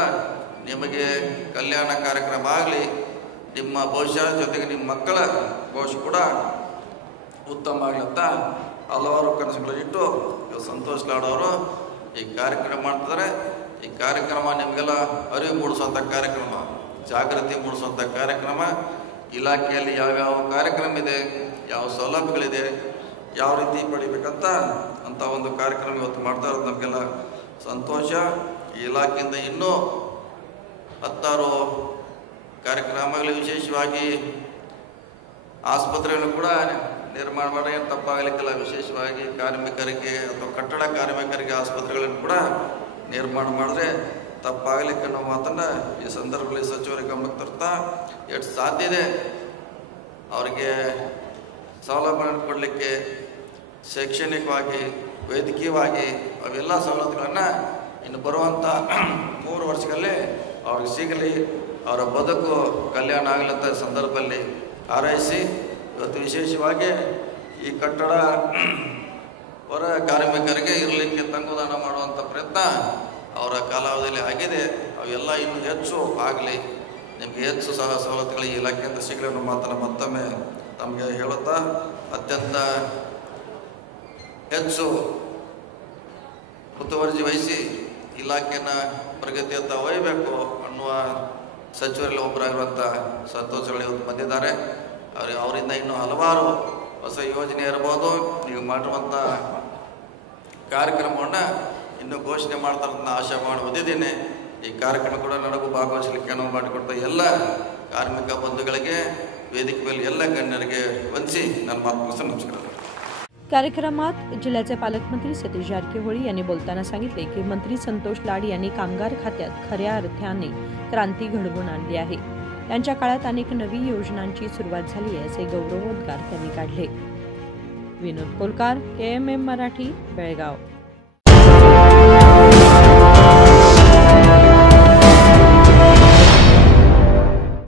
ನಿಮಗೆ ಕಲ್ಯಾಣ ಕಾರ್ಯಕ್ರಮ ಆಗಲಿ, ನಿಮ್ಮ ಭವಿಷ್ಯ ಜೊತೆಗೆ ನಿಮ್ಮ ಮಕ್ಕಳ ಭವಿಷ್ಯ ಕೂಡ ಉತ್ತಮ ಆಗಲಿ ಅಂತ ಹಲವಾರು ಕನಸುಗಳಿಟ್ಟು ಸಂತೋಷ್ ಲಾಡ್ ಅವರು ಈ ಕಾರ್ಯಕ್ರಮ ಮಾಡ್ತಿದ್ದಾರೆ. ಈ ಕಾರ್ಯಕ್ರಮ ನಿಮಗೆಲ್ಲ ಅರಿವು ಮೂಡಿಸುವಂಥ ಕಾರ್ಯಕ್ರಮ, ಜಾಗೃತಿ ಮೂಡಿಸುವಂಥ ಕಾರ್ಯಕ್ರಮ. ಇಲಾಖೆಯಲ್ಲಿ ಯಾವ್ಯಾವ ಕಾರ್ಯಕ್ರಮ ಇದೆ, ಯಾವ ಸೌಲಭ್ಯಗಳಿದೆ, ಯಾವ ರೀತಿ ಪಡಿಬೇಕಂತ ಅಂತ ಒಂದು ಕಾರ್ಯಕ್ರಮ ಇವತ್ತು ಮಾಡ್ತಾ ಇರೋದು ನಮಗೆಲ್ಲ ಸಂತೋಷ. ಈ ಇಲಾಖೆಯಿಂದ ಇನ್ನೂ 16 ಕಾರ್ಯಕ್ರಮಗಳು, ವಿಶೇಷವಾಗಿ ಆಸ್ಪತ್ರೆಗಳನ್ನು ಕೂಡ ನಿರ್ಮಾಣ ಮಾಡಿ, ಏನು ತಪ್ಪಾಗಲಿಕ್ಕಿಲ್ಲ. ವಿಶೇಷವಾಗಿ ಕಾರ್ಮಿಕರಿಗೆ ಅಥವಾ ಕಟ್ಟಡ ಕಾರ್ಮಿಕರಿಗೆ ಆಸ್ಪತ್ರೆಗಳನ್ನು ಕೂಡ ನಿರ್ಮಾಣ ಮಾಡಿದ್ರೆ ತಪ್ಪಾಗಲಿಕ್ಕೆ ಅನ್ನೋ ಮಾತನ್ನು ಈ ಸಂದರ್ಭದಲ್ಲಿ ಸಚಿವರಿಗೆ ಗಮನಕ್ಕೆ ತರ್ತಾ, ಎಷ್ಟು ಸಾಧ್ಯ ಇದೆ ಅವರಿಗೆ ಸೌಲಭ್ಯಗಳನ್ನು ಕೊಡಲಿಕ್ಕೆ ಶೈಕ್ಷಣಿಕವಾಗಿ, ವೈದ್ಯಕೀಯವಾಗಿ ಅವೆಲ್ಲ ಸವಲತ್ತುಗಳನ್ನು ಇನ್ನು ಬರುವಂಥ 3 ವರ್ಷಗಳಲ್ಲಿ ಅವ್ರಿಗೆ ಸಿಗಲಿ, ಅವರ ಬದುಕು ಕಲ್ಯಾಣ ಆಗಲಂಥ ಸಂದರ್ಭದಲ್ಲಿ ಹಾರೈಸಿ, ಇವತ್ತು ವಿಶೇಷವಾಗಿ ಈ ಕಟ್ಟಡ ಹೊರ ಕಾರ್ಮಿಕರಿಗೆ ಇರಲಿಕ್ಕೆ ತಂಗುದಾಣ ಮಾಡುವಂಥ ಪ್ರಯತ್ನ ಅವರ ಕಾಲಾವಧಿಯಲ್ಲಿ ಆಗಿದೆ. ಅವೆಲ್ಲ ಇನ್ನೂ ಹೆಚ್ಚು ಆಗಲಿ, ನಿಮಗೆ ಹೆಚ್ಚು ಸವಲತ್ತುಗಳು ಈ ಇಲಾಖೆಯಿಂದ ಸಿಗಲಿ ಅನ್ನೋ ಮಾತನ್ನು ಮತ್ತೊಮ್ಮೆ ತಮಗೆ ಹೇಳುತ್ತಾ, ಅತ್ಯಂತ ಹೆಚ್ಚು ಮುತುವರ್ಜಿ ವಹಿಸಿ ಇಲಾಖೆಯನ್ನು ಪ್ರಗತಿಯತ್ತ ಒಯ್ಯಬೇಕು ಅನ್ನುವ ಸಚಿವರಲ್ಲಿ ಒಬ್ಬರಾಗಿರುವಂಥ ಸಂತೋಷಗಳು ಇವತ್ತು ಬಂದಿದ್ದಾರೆ. ಅವರಿಂದ ಇನ್ನೂ ಹಲವಾರು ಹೊಸ ಯೋಜನೆ ಇರ್ಬೋದು, ನೀವು ಮಾಡಿರುವಂಥ ಕಾರ್ಯಕ್ರಮವನ್ನು ಇನ್ನೂ ಘೋಷಣೆ ಮಾಡ್ತಾರೆ ಅಂತ ಆಶೆ ಮಾಡಿ ಹೊಂದಿದ್ದೇನೆ. ಈ ಕಾರ್ಯಕ್ರಮ ಕೂಡ ನನಗೂ ಭಾಗವಹಿಸಲಿಕ್ಕೆ ಅನುವು ಮಾಡಿಕೊಡ್ತಾ ಎಲ್ಲ ಕಾರ್ಮಿಕ ಬಂಧುಗಳಿಗೆ, ವೇದಿಕೆ ಮೇಲೆ ಎಲ್ಲ ಗಣ್ಯರಿಗೆ ವಂದಿಸಿ ನನ್ನ ಮಾತು ಮುಗಿಸಿ ನಮಸ್ಕಾರ. कार्यक्रमात जिल्ह्याचे पालकमंत्री सतीश जारकिहोळी यांनी बोलताना सांगितले की मंत्री संतोष लाड यांनी कामगार खात्यात खऱ्या अर्थाने क्रांती घडवून आणली आहे. त्यांच्या काळात अनेक नवी योजनांची सुरुवात झाली आहे असे गौरवोद्गार त्यांनी काढले. विनोद कोलकार, KMM मराठी, बेळगाव.